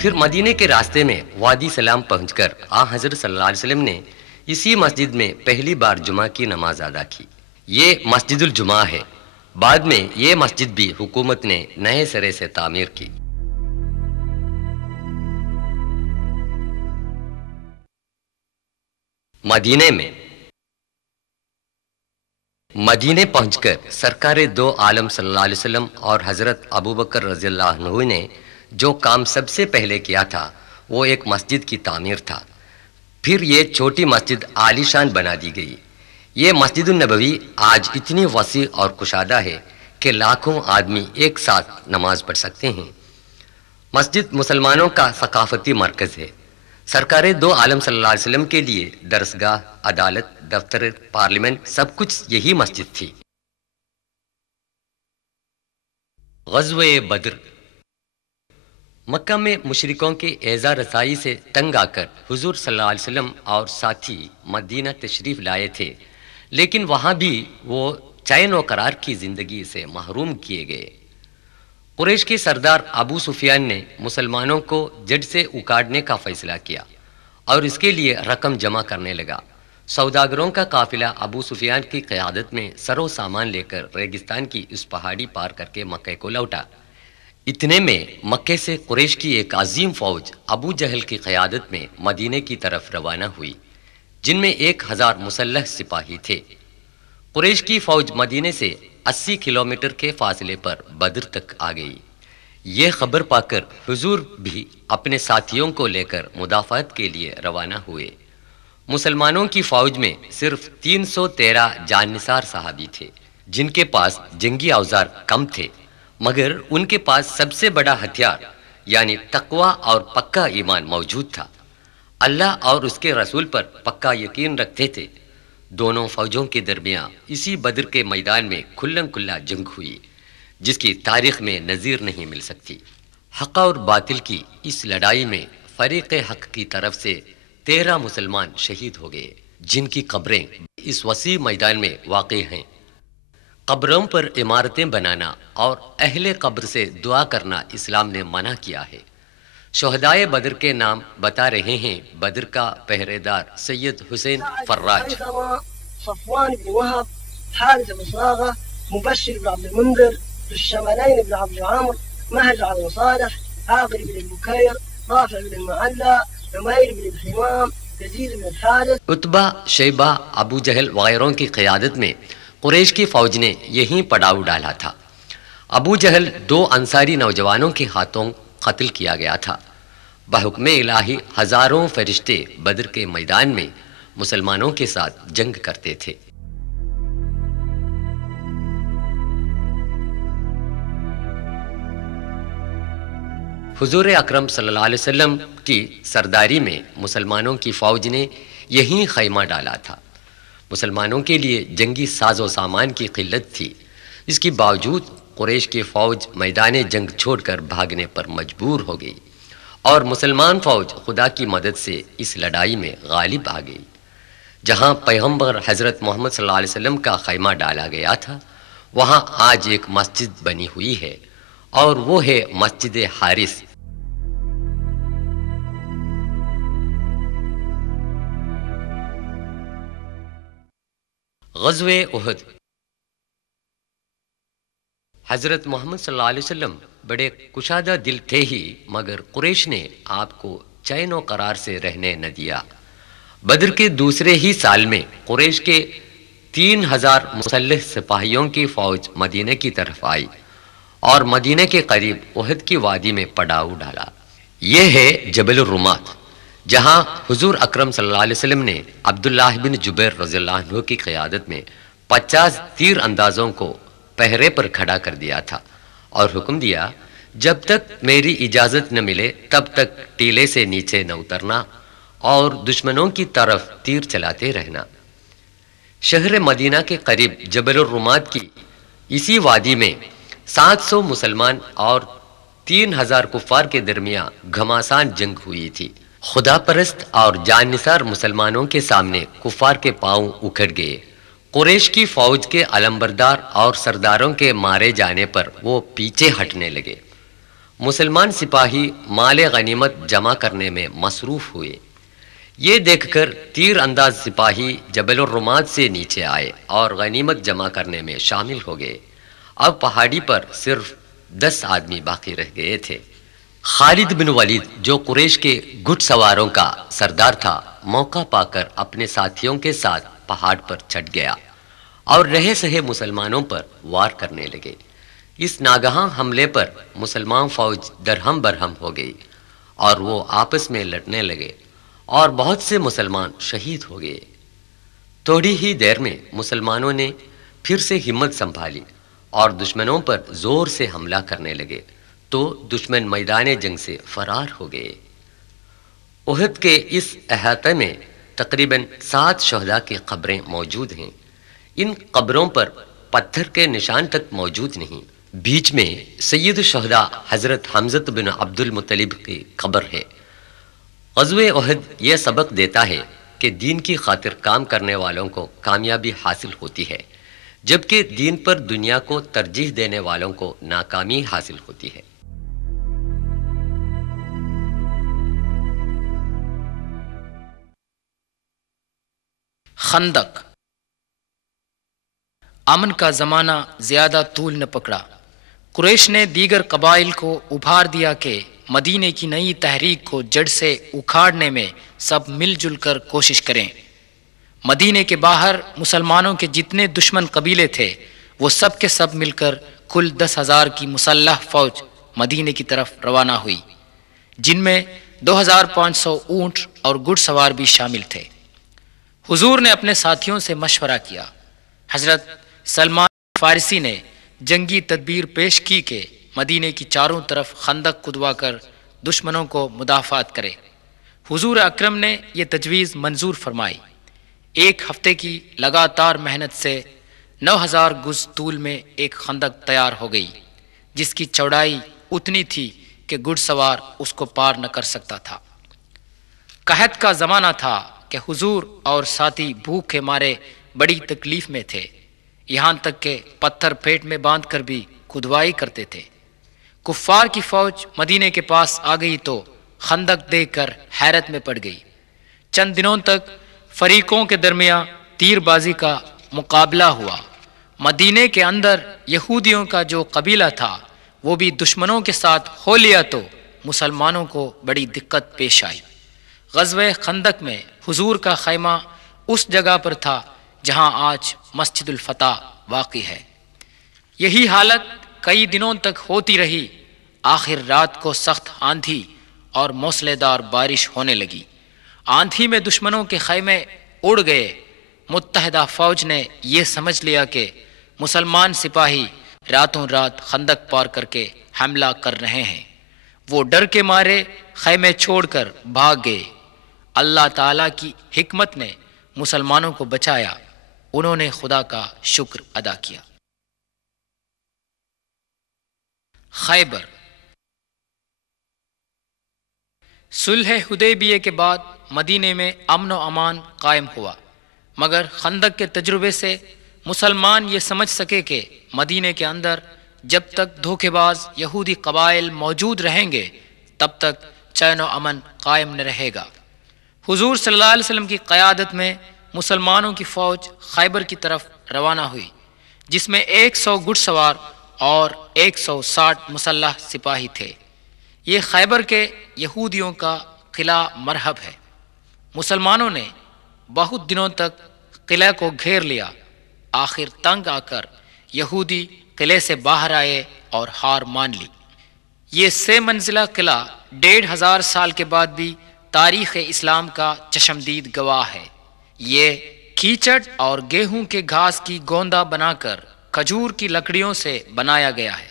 پھر مدینے کے راستے میں وادی سلام پہنچ کر حضرت صلی اللہ علیہ وسلم نے اسی مسجد میں پہلی بار جمعہ کی نماز ادا کی۔ یہ مسجد الجمعہ ہے۔ بعد میں یہ مسجد بھی حکومت نے نئے سرے سے تعمیر کی۔ مدینے پہنچ کر سرکار دو عالم صلی اللہ علیہ وسلم اور حضرت ابو بکر رضی اللہ عنہ نے جو کام سب سے پہلے کیا تھا وہ ایک مسجد کی تعمیر تھا۔ پھر یہ چھوٹی مسجد عالی شان بنا دی گئی۔ یہ مسجد النبوی آج اتنی وسیع اور کشادہ ہے کہ لاکھوں آدمی ایک ساتھ نماز پڑھ سکتے ہیں۔ مسجد مسلمانوں کا ثقافتی مرکز ہے۔ سرکار دو عالم صلی اللہ علیہ وسلم کے لیے درسگاہ، عدالت، دفتر پارلیمنٹ سب کچھ یہی مسجد تھی۔ غزوہ بدر۔ مکہ میں مشرکوں کے ایذا رسائی سے تنگ آ کر حضور صلی اللہ علیہ وسلم اور ساتھی مدینہ تشریف لائے تھے، لیکن وہاں بھی وہ چین و قرار کی زندگی سے محروم کیے گئے۔ قریش کے سردار ابو سفیان نے مسلمانوں کو جڑ سے اکاڑنے کا فیصلہ کیا اور اس کے لیے رقم جمع کرنے لگا۔ سوداگروں کا قافلہ ابو سفیان کی قیادت میں سر و سامان لے کر ریگستان کی اس پہاڑی پار کر کے مکہ کو لوٹا۔ اتنے میں مکے سے قریش کی ایک عظیم فوج ابو جہل کی قیادت میں مدینے کی طرف روانہ ہوئی، جن میں 1000 مسلح سپاہی تھے۔ قریش کی فوج مدینے سے 80 کلومیٹر کے فاصلے پر بدر تک آ گئی۔ یہ خبر پا کر حضور بھی اپنے ساتھیوں کو لے کر مدافعت کے لیے روانہ ہوئے۔ مسلمانوں کی فوج میں صرف 313 جان نثار صحابی تھے، جن کے پاس جنگی اوزار کم تھے، مگر ان کے پاس سب سے بڑا ہتھیار یعنی تقوی اور پکا ایمان موجود تھا۔ اللہ اور اس کے رسول پر پکا یقین رکھتے تھے۔ دونوں فوجوں کے درمیان اسی بدر کے میدان میں کھلم کھلا جنگ ہوئی، جس کی تاریخ میں نظیر نہیں مل سکتی۔ حق اور باطل کی اس لڑائی میں فریق حق کی طرف سے 13 مسلمان شہید ہو گئے، جن کی قبریں اس وسیع میدان میں واقع ہیں۔ قبروں پر عمارتیں بنانا اور اہل قبر سے دعا کرنا اسلام نے منع کیا ہے۔ شہدائے بدر کے نام بتا رہے ہیں بدر کا پہرے دار سید حسین فراج، صفوان بن وهب، حارث بن صاغة، مبشر بن عبد المنذر، ذو الشمالين بن عبد عمرو، مهج بن صالح، عاقل بن البكير، رافع بن المعلى، عمير بن الحمام، يزيد بن الحارث، عتبہ، شیبہ، ابو جہل وغیروں کی قیادت میں قریش کی فوج نے یہیں پڑاؤ ڈالا تھا۔ ابو جہل 2 انصاری نوجوانوں کے ہاتھوں قتل کیا گیا تھا۔ بحکم الہی ہزاروں فرشتے بدر کے میدان میں مسلمانوں کے ساتھ جنگ کرتے تھے۔ حضور اکرم صلی اللہ علیہ وسلم کی سرداری میں مسلمانوں کی فوج نے یہیں خیمہ ڈالا تھا۔ مسلمانوں کے لیے جنگی ساز و سامان کی قلت تھی، اس کے باوجود قریش کی فوج میدان جنگ چھوڑ کر بھاگنے پر مجبور ہو گئی اور مسلمان فوج خدا کی مدد سے اس لڑائی میں غالب آ گئی۔ جہاں پیغمبر حضرت محمد صلی اللہ علیہ وسلم کا خیمہ ڈالا گیا تھا، وہاں آج ایک مسجد بنی ہوئی ہے اور وہ ہے مسجد حارث۔ غزوہ احد۔ حضرت محمد صلی اللہ علیہ وسلم بڑے کشادہ دل تھے ہی، مگر قریش نے آپ کو چین و قرار سے رہنے نہ دیا۔ بدر کے دوسرے ہی سال میں قریش کے 3000 مسلح سپاہیوں کی فوج مدینہ کی طرف آئی اور مدینہ کے قریب احد کی وادی میں پڑاؤ ڈالا۔ یہ ہے جبل الرمات، جہاں حضور اکرم صلی اللہ علیہ وسلم نے عبداللہ بن جبیر رضی اللہ عنہ کی قیادت میں 50 تیر اندازوں کو پہرے پر کھڑا کر دیا تھا اور حکم دیا، جب تک میری اجازت نہ ملے تب تک ٹیلے سے نیچے نہ اترنا اور دشمنوں کی طرف تیر چلاتے رہنا۔ شہر مدینہ کے قریب جبل الرمات کی اسی وادی میں 700 مسلمان اور 3000 کفار کے درمیان گھماسان جنگ ہوئی تھی۔ خدا پرست اور جان نثار مسلمانوں کے سامنے کفار کے پاؤں اکھڑ گئے۔ قریش کی فوج کے علمبردار اور سرداروں کے مارے جانے پر وہ پیچھے ہٹنے لگے۔ مسلمان سپاہی مال غنیمت جمع کرنے میں مصروف ہوئے۔ یہ دیکھ کر تیر انداز سپاہی جبل الرمات سے نیچے آئے اور غنیمت جمع کرنے میں شامل ہو گئے۔ اب پہاڑی پر صرف 10 آدمی باقی رہ گئے تھے۔ خالد بن ولید جو قریش کے گھڑ سواروں کا سردار تھا، موقع پا کر اپنے ساتھیوں کے ساتھ پہاڑ پر چڑھ گیا اور رہے سہے مسلمانوں پر وار کرنے لگے۔ اس ناگہاں حملے پر مسلمان فوج درہم برہم ہو گئی اور وہ آپس میں لڑنے لگے اور بہت سے مسلمان شہید ہو گئے۔ تھوڑی ہی دیر میں مسلمانوں نے پھر سے ہمت سنبھالی اور دشمنوں پر زور سے حملہ کرنے لگے تو دشمن میدان جنگ سے فرار ہو گئے۔ احد کے اس احاطے میں تقریباً 7 شہداء کی قبریں موجود ہیں۔ ان قبروں پر پتھر کے نشان تک موجود نہیں۔ بیچ میں سید الشہداء حضرت حمزہ بن عبد المطلب کی قبر ہے۔ غزوہ احد یہ سبق دیتا ہے کہ دین کی خاطر کام کرنے والوں کو کامیابی حاصل ہوتی ہے، جبکہ دین پر دنیا کو ترجیح دینے والوں کو ناکامی حاصل ہوتی ہے۔ خندق۔ امن کا زمانہ زیادہ طول نہ پکڑا۔ قریش نے دیگر قبائل کو ابھار دیا کہ مدینے کی نئی تحریک کو جڑ سے اکھاڑنے میں سب مل جل کر کوشش کریں۔ مدینے کے باہر مسلمانوں کے جتنے دشمن قبیلے تھے، وہ سب کے سب مل کر کل 10,000 کی مسلح فوج مدینے کی طرف روانہ ہوئی، جن میں 2500 اونٹ اور گھڑ سوار بھی شامل تھے۔ حضور نے اپنے ساتھیوں سے مشورہ کیا۔ حضرت سلمان فارسی نے جنگی تدبیر پیش کی کہ مدینے کی چاروں طرف خندق کھدوا کر دشمنوں کو مدافعت کرے۔ حضور اکرم نے یہ تجویز منظور فرمائی۔ 1 ہفتے کی لگاتار محنت سے 9000 گز طول میں ایک خندق تیار ہو گئی، جس کی چوڑائی اتنی تھی کہ گھڑ سوار اس کو پار نہ کر سکتا تھا۔ قحط کا زمانہ تھا کہ حضور اور ساتھی بھوک کے مارے بڑی تکلیف میں تھے، یہاں تک کہ پتھر پیٹ میں باندھ کر بھی کھدوائی کرتے تھے۔ کفار کی فوج مدینے کے پاس آ گئی تو خندق دیکھ کر حیرت میں پڑ گئی۔ چند دنوں تک فریقوں کے درمیان تیر بازی کا مقابلہ ہوا۔ مدینے کے اندر یہودیوں کا جو قبیلہ تھا وہ بھی دشمنوں کے ساتھ ہو لیا تو مسلمانوں کو بڑی دقت پیش آئی۔ غزوہ خندق میں حضور کا خیمہ اس جگہ پر تھا جہاں آج مسجد الفتح واقع ہے۔ یہی حالت کئی دنوں تک ہوتی رہی۔ آخر رات کو سخت آندھی اور موسلے دار بارش ہونے لگی۔ آندھی میں دشمنوں کے خیمے اڑ گئے۔ متحدہ فوج نے یہ سمجھ لیا کہ مسلمان سپاہی راتوں رات خندق پار کر کے حملہ کر رہے ہیں۔ وہ ڈر کے مارے خیمے چھوڑ کر بھاگ گئے۔ اللہ تعالیٰ کی حکمت نے مسلمانوں کو بچایا، انہوں نے خدا کا شکر ادا کیا۔ خیبر۔ صلح حدیبیہ کے بعد مدینے میں امن و امان قائم ہوا، مگر خندق کے تجربے سے مسلمان یہ سمجھ سکے کہ مدینے کے اندر جب تک دھوکے باز یہودی قبائل موجود رہیں گے تب تک چین و امن قائم نہ رہے گا۔ حضور صلی اللہ علیہ وسلم کی قیادت میں مسلمانوں کی فوج خیبر کی طرف روانہ ہوئی، جس میں 100 گھڑ سوار اور 160 مسلح سپاہی تھے۔ یہ خیبر کے یہودیوں کا قلعہ مرحب ہے۔ مسلمانوں نے بہت دنوں تک قلعہ کو گھیر لیا، آخر تنگ آ کر یہودی قلعے سے باہر آئے اور ہار مان لی۔ یہ 6 منزلہ قلعہ 1500 سال کے بعد بھی تاریخ اسلام کا چشمدید گواہ ہے۔ یہ کیچڑ اور گیہوں کے گھاس کی گوندا بنا کر کھجور کی لکڑیوں سے بنایا گیا ہے۔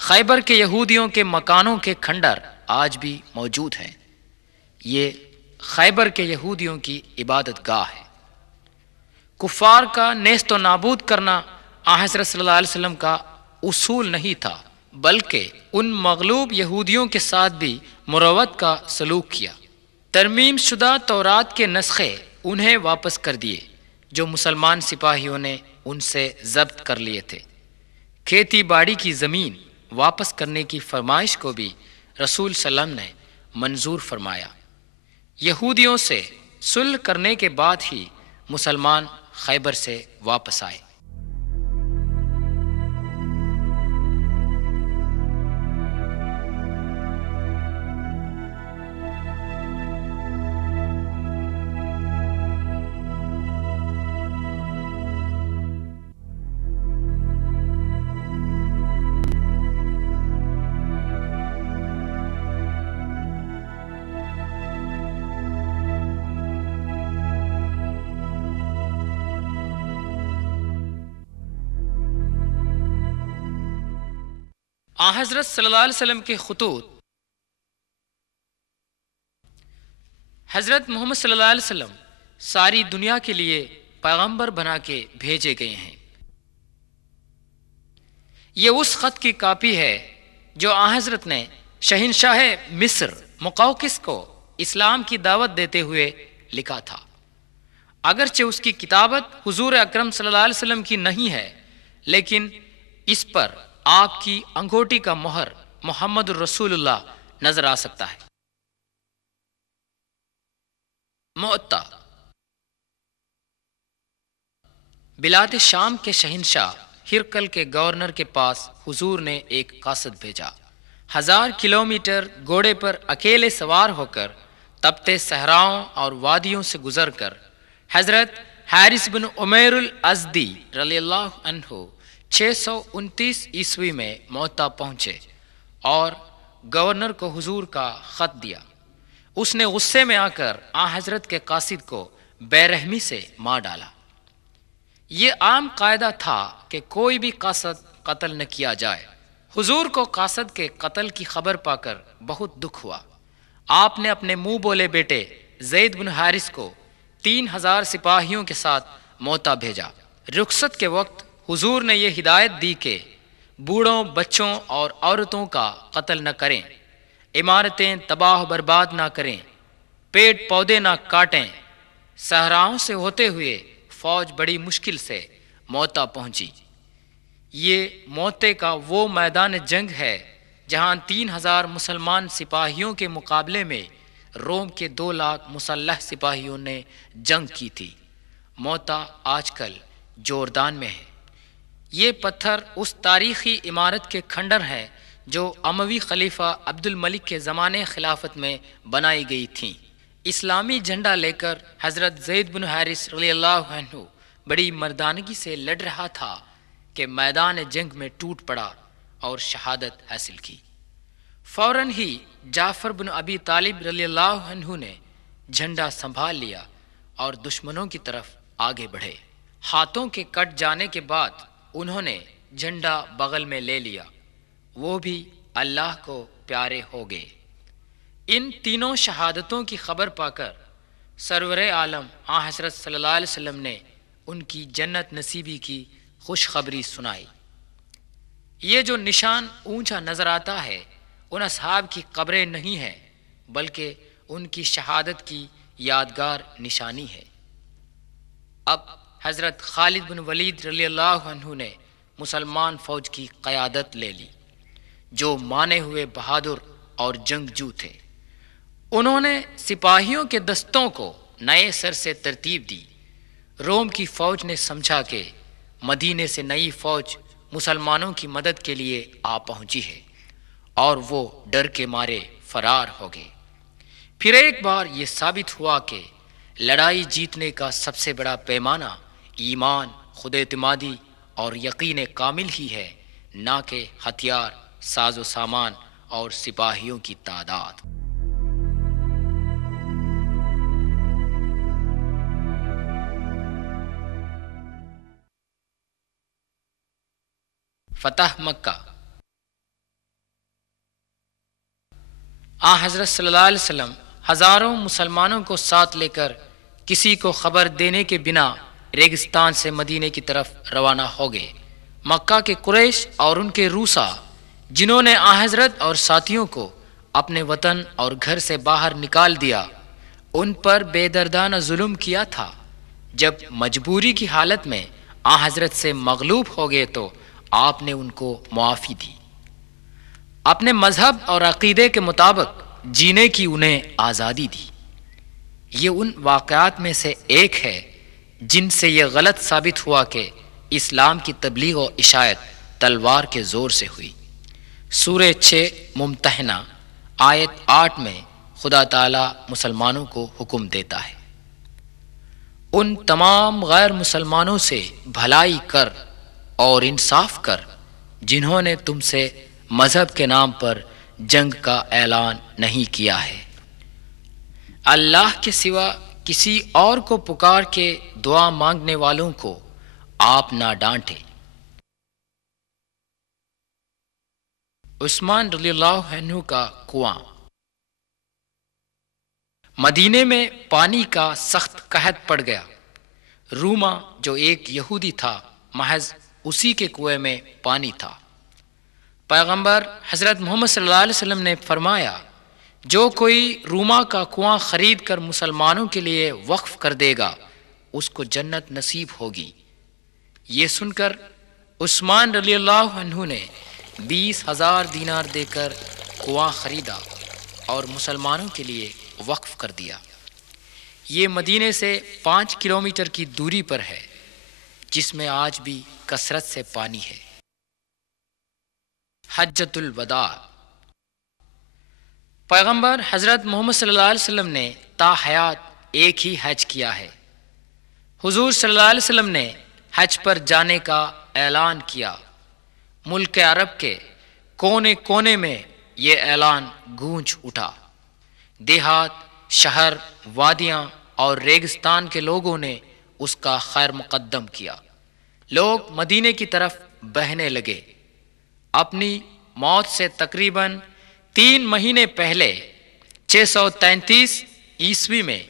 خیبر کے یہودیوں کے مکانوں کے کھنڈر آج بھی موجود ہیں۔ یہ خیبر کے یہودیوں کی عبادت گاہ ہے۔ کفار کا نیست و نابود کرنا حضرت صلی اللہ علیہ وسلم کا اصول نہیں تھا، بلکہ ان مغلوب یہودیوں کے ساتھ بھی مروت کا سلوک کیا۔ ترمیم شدہ تورات کے نسخے انہیں واپس کر دیے جو مسلمان سپاہیوں نے ان سے ضبط کر لیے تھے۔ کھیتی باڑی کی زمین واپس کرنے کی فرمائش کو بھی رسول صلی اللہ علیہ وسلم نے منظور فرمایا۔ یہودیوں سے صلح کرنے کے بعد ہی مسلمان خیبر سے واپس آئے۔ حضرت صلی اللہ علیہ وسلم کے خطوط۔ حضرت محمد صلی اللہ علیہ وسلم ساری دنیا کے لیے پیغمبر بنا کے بھیجے گئے ہیں۔ یہ اس خط کی کاپی ہے جو حضرت نے شہنشاہ مصر مقوقس کو اسلام کی دعوت دیتے ہوئے لکھا تھا۔ اگرچہ اس کی کتابت حضور اکرم صلی اللہ علیہ وسلم کی نہیں ہے، لیکن اس پر آپ کی انگوٹی کا مہر محمد الرسول اللہ نظر آ سکتا ہے۔ معطا۔ بلاد شام کے شہنشاہ ہرقل کے گورنر کے پاس حضور نے ایک قاصد بھیجا۔ 1000 کلومیٹر گھوڑے پر اکیلے سوار ہو کر تپتے صحراؤں اور وادیوں سے گزر کر حضرت حارث بن عمیر الازدی رضی اللہ عنہ 629 عیسوی میں معطا پہنچے اور گورنر کو حضور کا خط دیا۔ اس نے غصے میں آ کر حضرت کے قاصد کو بے رحمی سے مار ڈالا۔ یہ عام قاعدہ تھا کہ کوئی بھی قاصد قتل نہ کیا جائے۔ حضور کو قاصد کے قتل کی خبر پا کر بہت دکھ ہوا۔ آپ نے اپنے منہ بولے بیٹے زید بن حارث کو 3000 سپاہیوں کے ساتھ معطا بھیجا۔ رخصت کے وقت حضور نے یہ ہدایت دی کہ بوڑھوں، بچوں اور عورتوں کا قتل نہ کریں، عمارتیں تباہ و برباد نہ کریں، پیڑ پودے نہ کاٹیں۔ صحراؤں سے ہوتے ہوئے فوج بڑی مشکل سے معطا پہنچی۔ یہ معطے کا وہ میدان جنگ ہے جہاں 3000 مسلمان سپاہیوں کے مقابلے میں روم کے 2 لاکھ مسلح سپاہیوں نے جنگ کی تھی۔ معطا آج کل جوردان میں ہے۔ یہ پتھر اس تاریخی عمارت کے کھنڈر ہیں جو اموی خلیفہ عبد الملک کے زمانے خلافت میں بنائی گئی تھیں۔ اسلامی جھنڈا لے کر حضرت زید بن حارث رضی اللہ عنہ بڑی مردانگی سے لڑ رہا تھا کہ میدان جنگ میں ٹوٹ پڑا اور شہادت حاصل کی۔ فوراً ہی جعفر بن ابی طالب رضی اللہ عنہ نے جھنڈا سنبھال لیا اور دشمنوں کی طرف آگے بڑھے۔ ہاتھوں کے کٹ جانے کے بعد انہوں نے جھنڈا بغل میں لے لیا، وہ بھی اللہ کو پیارے ہو گئے۔ ان تینوں شہادتوں کی خبر پا کر سرور عالم آن حضرت صلی اللہ علیہ وسلم نے ان کی جنت نصیبی کی خوشخبری سنائی۔ یہ جو نشان اونچا نظر آتا ہے ان اصحاب کی قبریں نہیں ہیں، بلکہ ان کی شہادت کی یادگار نشانی ہے۔ اب حضرت خالد بن ولید رضی اللہ عنہ نے مسلمان فوج کی قیادت لے لی، جو مانے ہوئے بہادر اور جنگجو تھے۔ انہوں نے سپاہیوں کے دستوں کو نئے سر سے ترتیب دی۔ روم کی فوج نے سمجھا کہ مدینے سے نئی فوج مسلمانوں کی مدد کے لیے آ پہنچی ہے، اور وہ ڈر کے مارے فرار ہو گئے۔ پھر ایک بار یہ ثابت ہوا کہ لڑائی جیتنے کا سب سے بڑا پیمانہ ایمان، خود اعتمادی اور یقین کامل ہی ہے، نہ کہ ہتھیار، ساز و سامان اور سپاہیوں کی تعداد۔ فتح مکہ۔ حضرت صلی اللہ علیہ وسلم ہزاروں مسلمانوں کو ساتھ لے کر کسی کو خبر دینے کے بنا ریگستان سے مدینے کی طرف روانہ ہو گئے۔ مکہ کے قریش اور ان کے روسا، جنہوں نے حضرت اور ساتھیوں کو اپنے وطن اور گھر سے باہر نکال دیا، ان پر بے دردانہ ظلم کیا تھا، جب مجبوری کی حالت میں حضرت سے مغلوب ہو گئے تو آپ نے ان کو معافی دی۔ اپنے مذہب اور عقیدے کے مطابق جینے کی انہیں آزادی دی۔ یہ ان واقعات میں سے ایک ہے جن سے یہ غلط ثابت ہوا کہ اسلام کی تبلیغ و اشاعت تلوار کے زور سے ہوئی۔ سورہ 6 ممتحنہ آیت 8 میں خدا تعالی مسلمانوں کو حکم دیتا ہے، ان تمام غیر مسلمانوں سے بھلائی کر اور انصاف کر جنہوں نے تم سے مذہب کے نام پر جنگ کا اعلان نہیں کیا ہے۔ اللہ کے سوا کسی اور کو پکار کے دعا مانگنے والوں کو آپ نہ ڈانٹے۔ عثمان رضی اللہ عنہ کا کنواں۔ مدینے میں پانی کا سخت قحط پڑ گیا۔ روما جو ایک یہودی تھا، محض اسی کے کنویں میں پانی تھا۔ پیغمبر حضرت محمد صلی اللہ علیہ وسلم نے فرمایا، جو کوئی روما کا کنواں خرید کر مسلمانوں کے لیے وقف کر دے گا اس کو جنت نصیب ہوگی۔ یہ سن کر عثمان رضی اللہ عنہ نے 20,000 دینار دے کر کنواں خریدا اور مسلمانوں کے لیے وقف کر دیا۔ یہ مدینے سے 5 کلومیٹر کی دوری پر ہے، جس میں آج بھی کثرت سے پانی ہے۔ حجۃ الوداع۔ پیغمبر حضرت محمد صلی اللہ علیہ وسلم نے تا حیات ایک ہی حج کیا ہے۔ حضور صلی اللہ علیہ وسلم نے حج پر جانے کا اعلان کیا۔ ملک عرب کے کونے کونے میں یہ اعلان گونج اٹھا۔ دیہات، شہر، وادیاں اور ریگستان کے لوگوں نے اس کا خیر مقدم کیا۔ لوگ مدینے کی طرف بہنے لگے۔ اپنی موت سے تقریباً 3 مہینے پہلے 633 عیسوی میں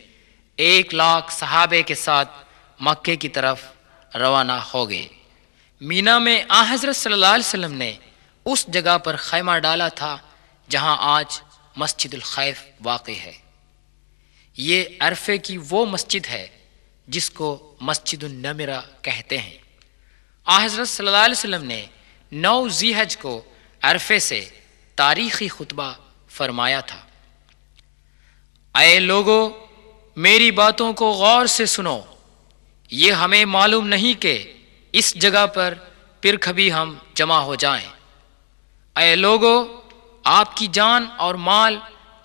1 لاکھ صحابہ کے ساتھ مکے کی طرف روانہ ہو گئے۔ مینا میں حضرت صلی اللہ علیہ وسلم نے اس جگہ پر خیمہ ڈالا تھا جہاں آج مسجد الخیف واقع ہے۔ یہ عرفے کی وہ مسجد ہے جس کو مسجد النمرہ کہتے ہیں۔ حضرت صلی اللہ علیہ وسلم نے 9 ذی الحج کو عرفے سے تاریخی خطبہ فرمایا تھا، اے لوگو میری باتوں کو غور سے سنو، یہ ہمیں معلوم نہیں کہ اس جگہ پر پھر کبھی ہم جمع ہو جائیں۔ اے لوگو آپ کی جان اور مال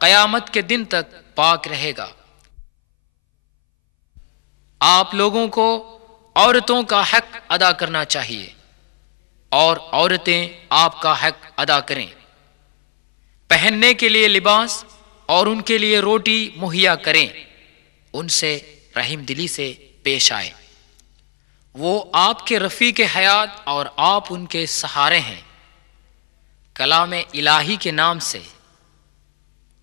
قیامت کے دن تک پاک رہے گا۔ آپ لوگوں کو عورتوں کا حق ادا کرنا چاہیے اور عورتیں آپ کا حق ادا کریں۔ پہننے کے لیے لباس اور ان کے لیے روٹی مہیا کریں، ان سے رحم دلی سے پیش آئے۔ وہ آپ کے رفیق حیات اور آپ ان کے سہارے ہیں۔ کلام الہی کے نام سے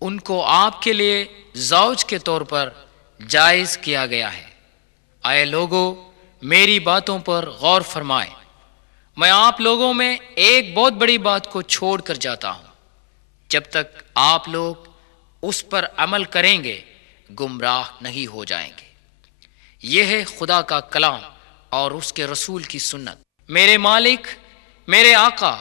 ان کو آپ کے لیے زوج کے طور پر جائز کیا گیا ہے۔ اے لوگو، میری باتوں پر غور فرمائے۔ میں آپ لوگوں میں ایک بہت بڑی بات کو چھوڑ کر جاتا ہوں۔ جب تک آپ لوگ اس پر عمل کریں گے گمراہ نہیں ہو جائیں گے۔ یہ ہے خدا کا کلام اور اس کے رسول کی سنت۔ میرے مالک، میرے آقا،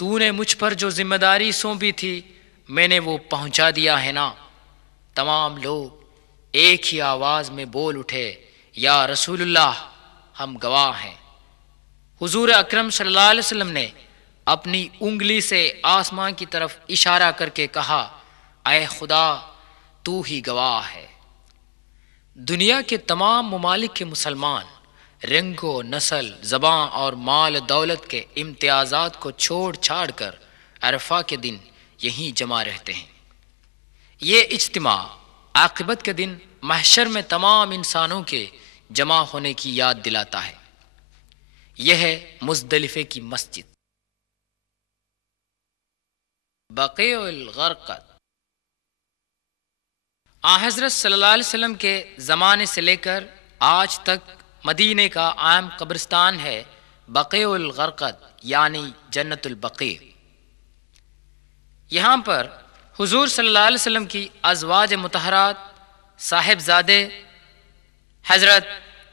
تو نے مجھ پر جو ذمہ داری سونپی تھی میں نے وہ پہنچا دیا ہے نا؟ تمام لوگ ایک ہی آواز میں بول اٹھے، یا رسول اللہ، ہم گواہ ہیں۔ حضور اکرم صلی اللہ علیہ وسلم نے اپنی انگلی سے آسمان کی طرف اشارہ کر کے کہا، اے خدا، تو ہی گواہ ہے۔ دنیا کے تمام ممالک کے مسلمان رنگ و نسل، زبان اور مال دولت کے امتیازات کو چھوڑ چھاڑ کر عرفہ کے دن یہیں جمع رہتے ہیں۔ یہ اجتماع عاقبت کے دن محشر میں تمام انسانوں کے جمع ہونے کی یاد دلاتا ہے۔ یہ ہے مزدلفے کی مسجد۔ بقیع الغرقد۔ حضرت صلی اللہ علیہ وسلم کے زمانے سے لے کر آج تک مدینے کا عام قبرستان ہے بقیع الغرقد، یعنی جنت البقیع۔ یہاں پر حضور صلی اللہ علیہ وسلم کی ازواج مطہرات، صاحبزادے حضرت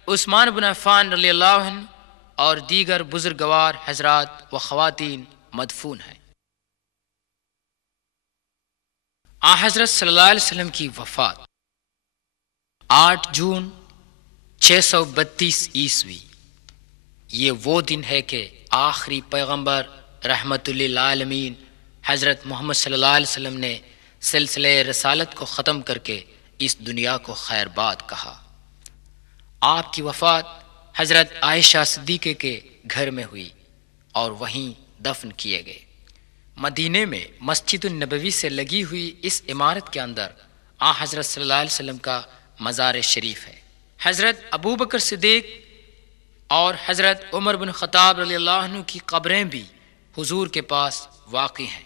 عثمان بن عفان رضی اللہ عنہ اور دیگر بزرگوار حضرات و خواتین مدفون ہیں۔ حضرت صلی اللہ علیہ وسلم کی وفات 8 جون 632 عیسوی۔ یہ وہ دن ہے کہ آخری پیغمبر رحمت للعالمین حضرت محمد صلی اللہ علیہ وسلم نے سلسلہ رسالت کو ختم کر کے اس دنیا کو خیر باد کہا۔ آپ کی وفات حضرت عائشہ صدیقہ کے گھر میں ہوئی اور وہیں دفن کیے گئے۔ مدینے میں مسجد النبوی سے لگی ہوئی اس عمارت کے اندر حضرت صلی اللہ علیہ وسلم کا مزار شریف ہے۔ حضرت ابوبکر صدیق اور حضرت عمر بن خطاب رضی اللہ عنہ کی قبریں بھی حضور کے پاس واقع ہیں۔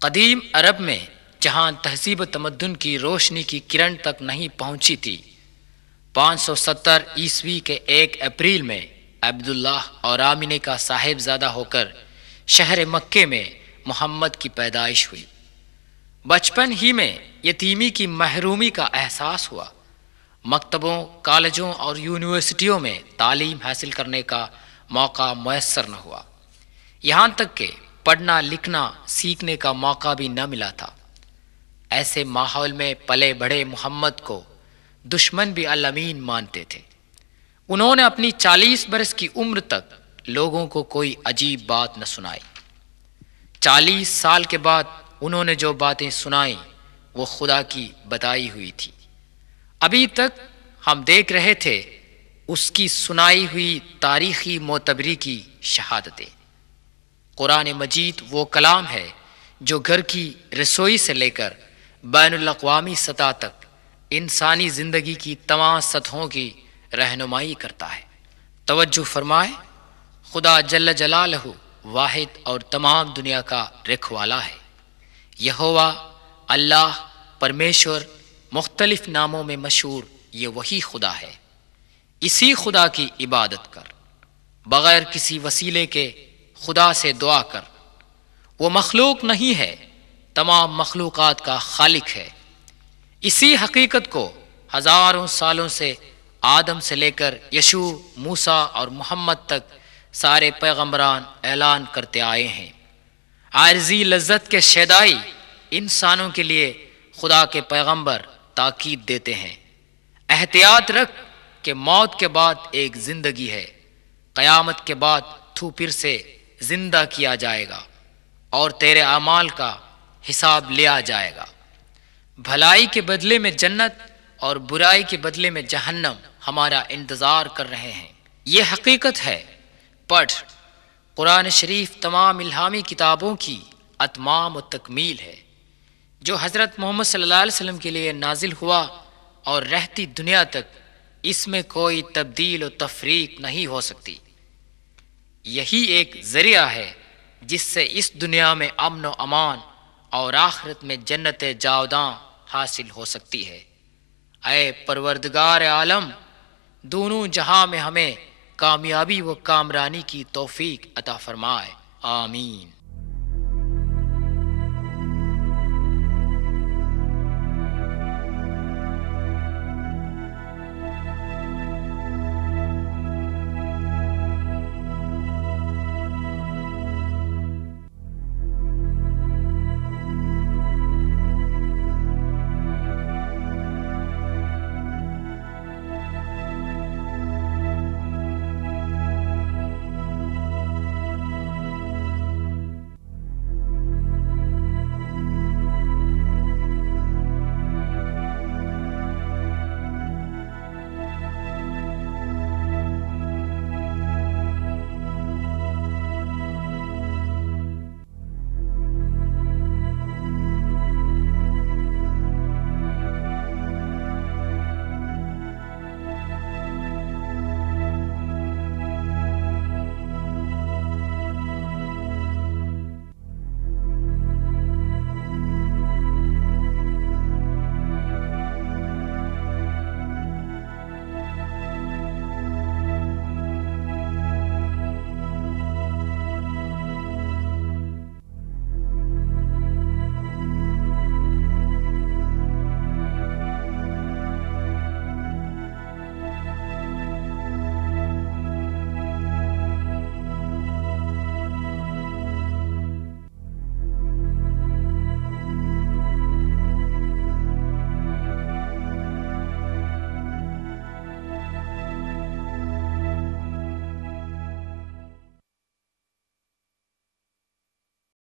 قدیم عرب میں جہاں تہذیب و تمدن کی روشنی کی کرن تک نہیں پہنچی تھی، 570 عیسوی کے 1 اپریل میں عبداللہ اور آمینہ کا صاحبزادہ ہو کر شہر مکے میں محمد کی پیدائش ہوئی۔ بچپن ہی میں یتیمی کی محرومی کا احساس ہوا۔ مکتبوں، کالجوں اور یونیورسٹیوں میں تعلیم حاصل کرنے کا موقع میسر نہ ہوا، یہاں تک کہ پڑھنا لکھنا سیکھنے کا موقع بھی نہ ملا تھا۔ ایسے ماحول میں پلے بڑھے محمد کو دشمن بھی الامین مانتے تھے۔ انہوں نے اپنی 40 برس کی عمر تک لوگوں کو کوئی عجیب بات نہ سنائی۔ 40 سال کے بعد انہوں نے جو باتیں سنائیں وہ خدا کی بتائی ہوئی تھی۔ ابھی تک ہم دیکھ رہے تھے اس کی سنائی ہوئی تاریخی معتبری کی شہادتیں۔ قرآن مجید وہ کلام ہے جو گھر کی رسوئی سے لے کر بین الاقوامی سطح تک انسانی زندگی کی تمام سطحوں کی رہنمائی کرتا ہے۔ توجہ فرمائے، خدا جل جلالہ واحد اور تمام دنیا کا رکھوالا ہے۔ یہوہ، اللہ، پرمیشور، مختلف ناموں میں مشہور یہ وہی خدا ہے۔ اسی خدا کی عبادت کر، بغیر کسی وسیلے کے خدا سے دعا کر۔ وہ مخلوق نہیں ہے، تمام مخلوقات کا خالق ہے۔ اسی حقیقت کو ہزاروں سالوں سے آدم سے لے کر یشوع، موسیٰ اور محمد تک سارے پیغمبران اعلان کرتے آئے ہیں۔ عارضی لذت کے شیدائی انسانوں کے لیے خدا کے پیغمبر تاکید دیتے ہیں، احتیاط رکھ کہ موت کے بعد ایک زندگی ہے، قیامت کے بعد تو پھر سے زندہ کیا جائے گا اور تیرے اعمال کا حساب لیا جائے گا۔ بھلائی کے بدلے میں جنت اور برائی کے بدلے میں جہنم ہمارا انتظار کر رہے ہیں۔ یہ حقیقت ہے پڑھ۔ قرآن شریف تمام الہامی کتابوں کی اتمام و تکمیل ہے، جو حضرت محمد صلی اللہ علیہ وسلم کے لیے نازل ہوا اور رہتی دنیا تک اس میں کوئی تبدیل و تفریق نہیں ہو سکتی۔ یہی ایک ذریعہ ہے جس سے اس دنیا میں امن و امان اور آخرت میں جنت جاوداں حاصل ہو سکتی ہے۔ اے پروردگار عالم، دونوں جہاں میں ہمیں کامیابی و کامرانی کی توفیق عطا فرمائے، آمین۔